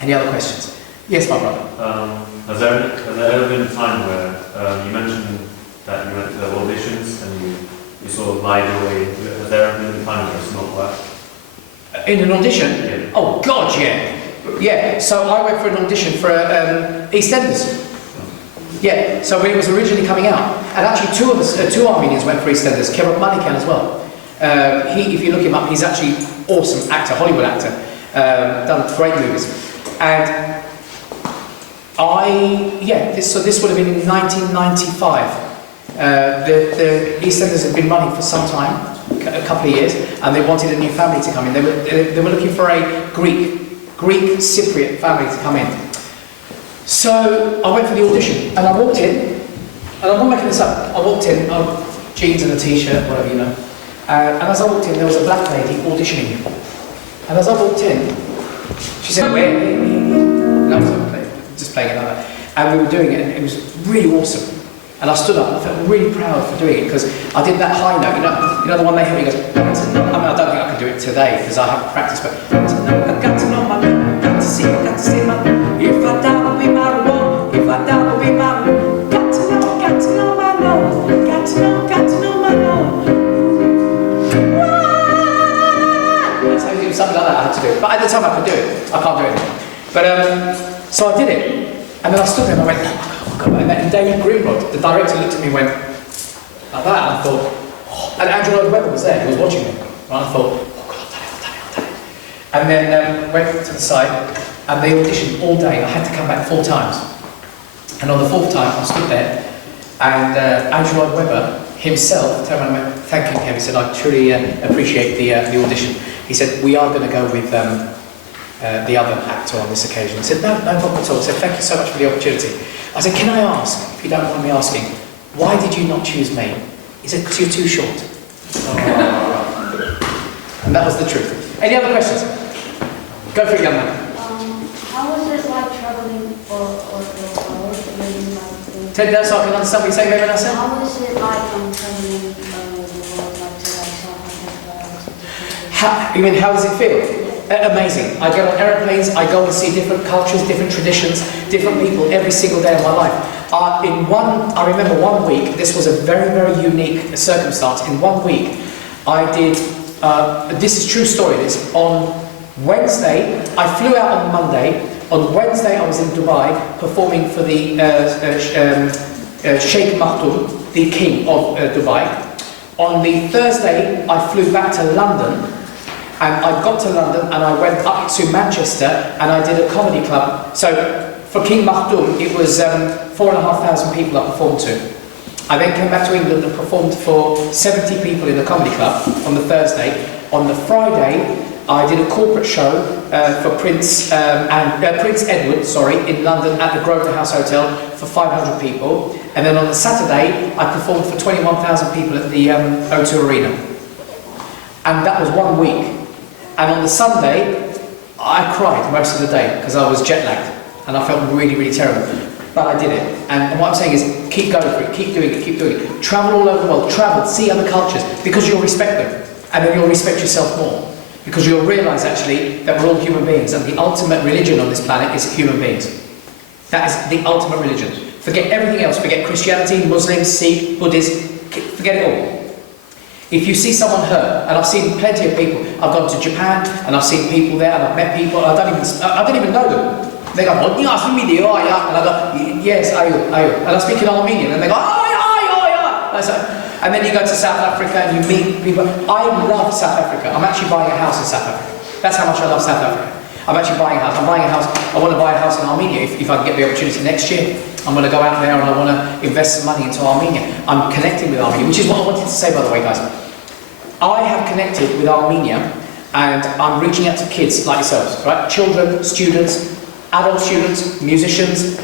Any other questions? Yes, my brother. Has there ever been a time where you mentioned that you went to auditions and you sort of lied your way into it? Has there ever been a time where it's not worked? In an audition? Yeah. Oh God, yeah. Yeah, so I went for an audition for EastEnders. Yeah, so when it was originally coming out, and actually two Armenians went for EastEnders, Kev Orkian as well. If you look him up, he's actually awesome actor, Hollywood actor, done great movies. And so this would have been in 1995. The EastEnders had been running for some time, a couple of years, and they wanted a new family to come in. They were looking for a Greek Cypriot family to come in. So I went for the audition, and I walked in, and I'm not making this up, I walked in, jeans and a t-shirt, whatever you know, and as I walked in, there was a black lady auditioning. And as I walked in, she said, wait, and I was just playing it like that. And we were doing it, and it was really awesome. And I stood up, and I felt really proud for doing it, because I did that high note, you know the one they hit me, goes, I said, no, I don't think I can do it today, because I haven't practiced, but I said, no, I've got to know my love, got to see my love. If I die, will be my reward, if I die, will be my reward. Got to know my love, got to know my love. So it was something like that I had to do, but at the time I could do it, I can't do it anymore. But, so I did it, and then I stood there and I went, oh my God, and then David Greenrod, the director, looked at me and went, like that, and I thought, oh, and Andrew Lloyd Webber was there, he was watching me, and I thought, oh God, I've done it. And then went to the site, and they auditioned all day. I had to come back 4 times. And on the 4th time, I stood there, and Andrew Lloyd Webber himself turned around and went, thank you, Kev. He said, I truly appreciate the audition. He said, we are going to go with the other actor on this occasion. He said, no problem at all. He said, thank you so much for the opportunity. I said, can I ask, if you don't mind me asking, why did you not choose me? He said, because you're too short. And that was the truth. Any other questions? Go for it, young man. How was it like traveling for the world? Take that so I can understand what you say, maybe I said. How was it like traveling the world, like to like South Africa? You mean, how does it feel? Amazing. I get on aeroplanes, I go and see different cultures, different traditions, different people every single day of my life. I remember 1 week, this was a very, very unique circumstance. In 1 week, I did, this is true story, this, on Wednesday, I flew out on Monday. On Wednesday, I was in Dubai performing for the Sheikh Maktoum, the king of Dubai. On the Thursday, I flew back to London. And I got to London and I went up to Manchester and I did a comedy club. So for King Maktoum, it was 4,500 people I performed to. I then came back to England and performed for 70 people in the comedy club on the Thursday. On the Friday, I did a corporate show for Prince Edward, in London at the Grosvenor House Hotel for 500 people. And then on the Saturday, I performed for 21,000 people at the O2 Arena. And that was 1 week. And on the Sunday, I cried most of the day because I was jet lagged and I felt really, really terrible. But I did it. And what I'm saying is, keep going for it, keep doing it, keep doing it. Travel all over the world, travel, see other cultures, because you'll respect them. And then you'll respect yourself more. Because you'll realise actually that we're all human beings and the ultimate religion on this planet is human beings. That is the ultimate religion. Forget everything else, forget Christianity, Muslims, Sikh, Buddhists, forget it all. If you see someone hurt, and I've seen plenty of people, I've gone to Japan and I've seen people there and I've met people, I don't even know them. They go, and I go, yes, ayo. And I speak in Armenian and they go, ayo. And then you go to South Africa and you meet people. I love South Africa. I'm actually buying a house in South Africa. That's how much I love South Africa. I'm actually buying a house. I'm buying a house. I want to buy a house in Armenia if I can get the opportunity next year. I'm going to go out there and I want to invest some money into Armenia. I'm connecting with Armenia, which is what I wanted to say, by the way, guys. I have connected with Armenia and I'm reaching out to kids like yourselves, right? Children, students, adult students, musicians,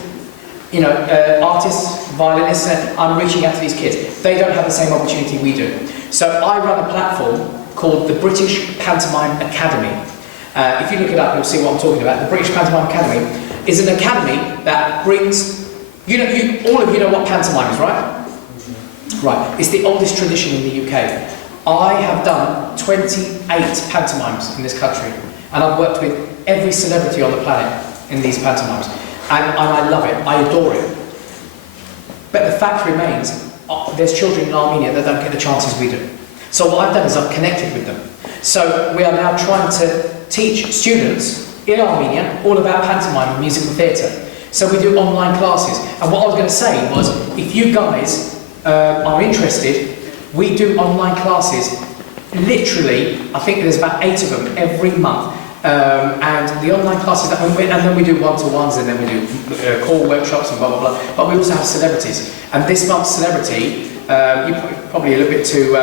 artists, violinists. I'm reaching out to these kids. They don't have the same opportunity we do. So I run a platform called the British Pantomime Academy. If you look it up, you'll see what I'm talking about. The British Pantomime Academy is an academy that brings, all of you know what pantomime is, right? Right, it's the oldest tradition in the UK. I have done 28 pantomimes in this country, and I've worked with every celebrity on the planet in these pantomimes, and I love it, I adore it. But the fact remains, there's children in Armenia that don't get the chances we do. So what I've done is I've connected with them. So we are now trying to teach students in Armenia all about pantomime and musical theatre. So we do online classes. And what I was going to say was, if you guys are interested, we do online classes, literally, I think there's about 8 of them every month. And the online classes, and then we do one-to-ones, and then we do call workshops and blah, blah, blah. But we also have celebrities. And this month's celebrity, you're probably a little bit too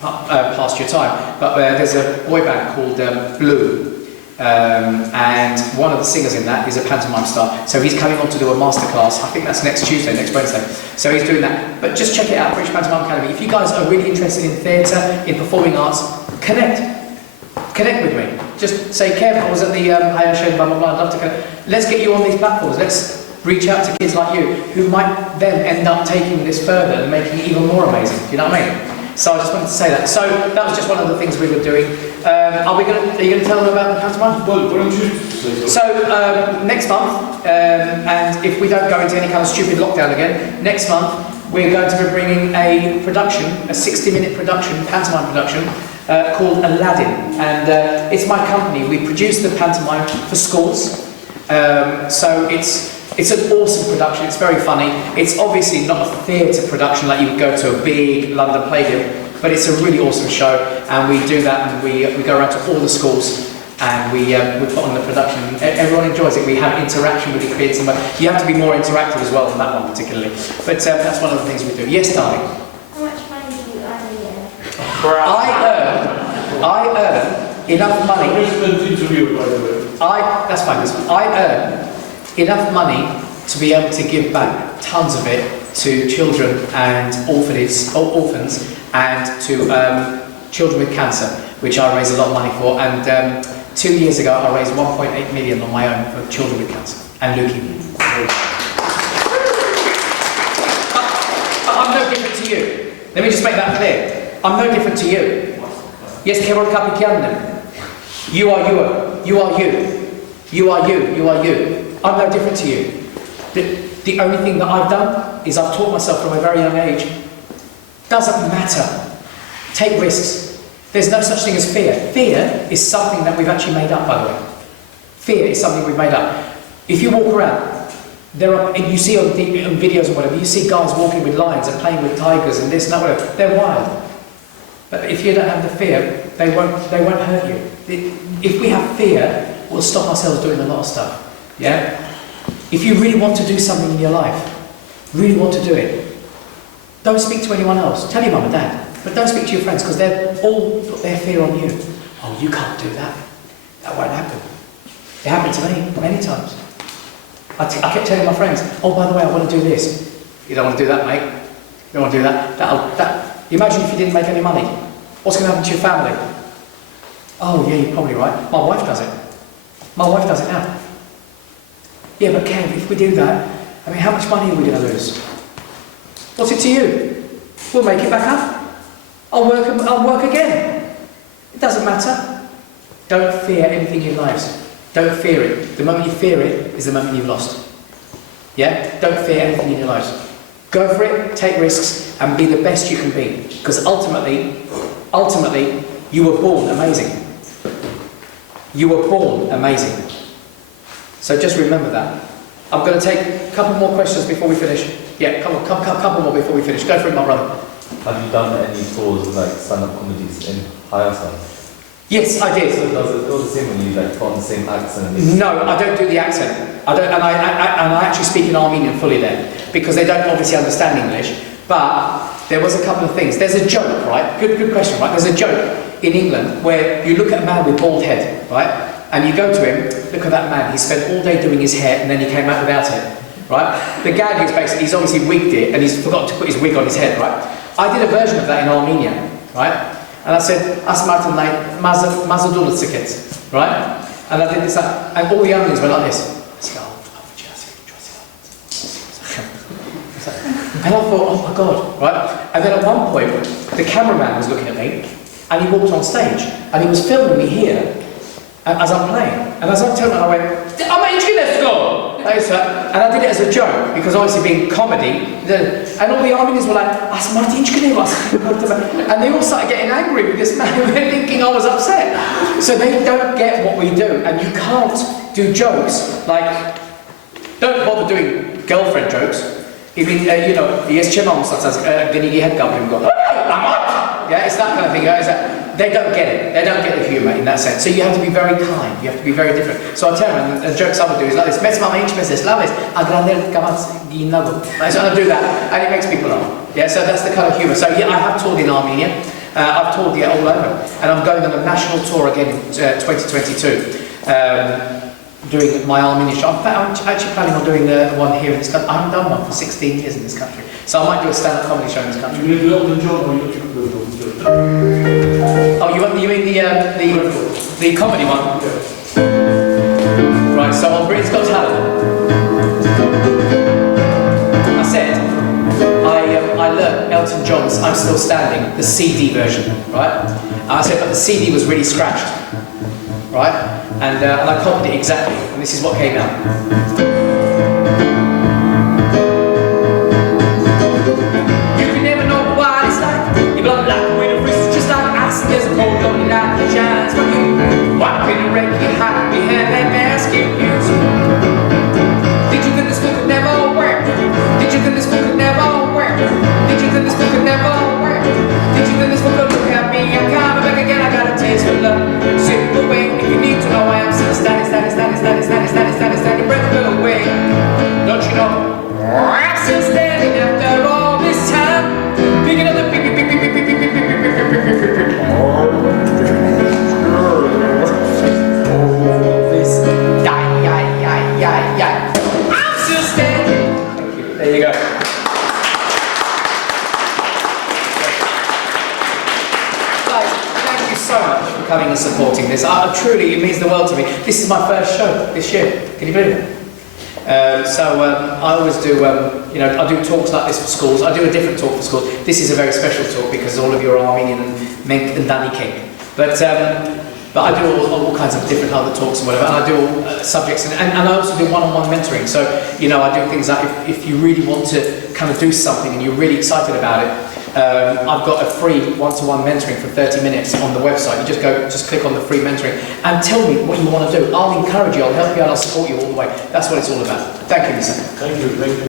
past your time, but there's a boy band called Blue. And one of the singers in that is a pantomime star. So he's coming on to do a masterclass. I think that's next Tuesday, next Wednesday. So he's doing that. But just check it out, British Pantomime Academy. If you guys are really interested in theatre, in performing arts, connect with me. Just say, Kev, I was at the Hayashen, blah, blah, blah, I'd love to connect. Let's get you on these platforms. Let's reach out to kids like you, who might then end up taking this further and making it even more amazing. Do you know what I mean? So I just wanted to say that. So that was just one of the things we were doing. Are you going to tell them about the pantomime? Well, why don't you say so? So next month, and if we don't go into any kind of stupid lockdown again, next month we're going to be bringing a production, a 60-minute production, pantomime production, called Aladdin. And it's my company. We produce the pantomime for schools. So it's an awesome production, it's very funny. It's obviously not a theatre production like you would go to a big London Palladium, but it's a really awesome show, and we do that, and we go around to all the schools, and we put on the production. Everyone enjoys it. We have interaction with the kids, and you have to be more interactive as well on that one particularly. But that's one of the things we do. Yes, darling? How much money do you earn a year? I earn enough money. Interview, by the way. That's fine. I earn enough money to be able to give back tons of it to children and orphans and to children with cancer, which I raise a lot of money for. And 2 years ago, I raised 1.8 million on my own for children with cancer and leukemia. But I'm no different to you. Let me just make that clear. I'm no different to you. Yes, Kev Orkian. You are you. You are you. You are you. You are you. I'm no different to you. The only thing that I've done is I've taught myself from a very young age. Doesn't matter. Take risks. There's no such thing as fear. Fear is something that we've actually made up, by the way. Fear is something we've made up. If you walk around, and you see on videos and whatever, you see guys walking with lions and playing with tigers and this and that, whatever. They're wild. But if you don't have the fear, they won't hurt you. If we have fear, we'll stop ourselves doing a lot of stuff. Yeah? If you really want to do something in your life, really want to do it, don't speak to anyone else. Tell your mum and dad, but don't speak to your friends, because they'll all put their fear on you. Oh, you can't do that. That won't happen. It happened to me many times. I kept telling my friends, oh, by the way, I want to do this. You don't want to do that, mate. You don't want to do that. Imagine if you didn't make any money. What's going to happen to your family? Oh, yeah, you're probably right. My wife does it. My wife does it now. Yeah, but Kev, if we do that, I mean, how much money are we going to lose? What's it to you? We'll make it back up. I'll work again. It doesn't matter. Don't fear anything in life. Don't fear it. The moment you fear it is the moment you've lost. Yeah? Don't fear anything in your lives. Go for it, take risks, and be the best you can be. Because ultimately, you were born amazing. You were born amazing. So just remember that. I'm going to take a couple more questions before we finish. Yeah, couple more before we finish. Go for it, my brother. Have you done any tours like stand-up comedies in Hayashen? Yes, I did. So does it feel the same when you like put on the same accent? No, I don't do the accent. I don't, and I actually speak in Armenian fully there, because they don't obviously understand English. But there was a couple of things. There's a joke, right? Good question, right? There's a joke in England where you look at a man with bald head, right? And you go to him, look at that man, he spent all day doing his hair and then he came out without it, right? The gag is basically, he's obviously wigged it and he's forgot to put his wig on his head, right? I did a version of that in Armenia, right? And I said, "As Martin like Mazadula ticket," right? And I did this, and all the Armenians were like this. And I thought, oh my God, right? And then at one point, the cameraman was looking at me, and he walked on stage, and he was filming me here as I'm playing. And as I'm telling him, I went, "I'm at school!" And I did it as a joke, because obviously being comedy, and all the Armenians were like, "As Martin," and they all started getting angry with this man, thinking I was upset. So they don't get what we do, and you can't do jokes like, don't bother doing girlfriend jokes. Even, you know, yes, yeah, it's that kind of thing. They don't get it. They don't get the humour in that sense. So you have to be very kind. You have to be very different. So I tell them, and the jokes I would do is like this. So I do that, and it makes people laugh. Yeah, so that's the kind of humour. So yeah, I have toured in Armenia. I've toured all over, and I'm going on a national tour again in 2022. Doing my Armenian show. I'm actually planning on doing one here in this country. I haven't done one for 16 years in this country. So I might do a stand-up comedy show in this country. You do Elton John or you do Oh, you mean the comedy one? Yeah. Right, so on Britain's Got Talent, I said, I learnt Elton John's I'm Still Standing, the CD version, right? I said, but the CD was really scratched, right? And I copied it exactly, and this is what came out. You can never know what it's like. You blow like a winter breeze, just like ice. There's a cold, lonely light that shines from you. Walk in the wreck, you hide behind that mask you use. Did you think this book could never work? Did you think this book could never work? Did you think this book could never work? Did you think this book could look at me? I'm coming back again, I got a taste for love. Slip away if you need to know I am still standing, breath go away. Don't you know? I'm still standing after all this time. Picking up the beep. I'm still standing. Thank you. There you go. Guys, thank you so much for coming and supporting this. Truly, it means the world to me. This is my first show this year. Can you believe it? I always do, you know, I do talks like this for schools. I do a different talk for schools. This is a very special talk because all of you are Armenian and Hamaink and Dani King. But I do all kinds of different other talks and whatever, and I do all subjects, and I also do one-on-one mentoring. So, you know, I do things like if you really want to kind of do something and you're really excited about it, I've got a free one-to-one mentoring for 30 minutes on the website. You just click on the free mentoring and tell me what you want to do. I'll encourage you, I'll help you out, I'll support you all the way. That's what it's all about. Thank you, Lisa. Thank you.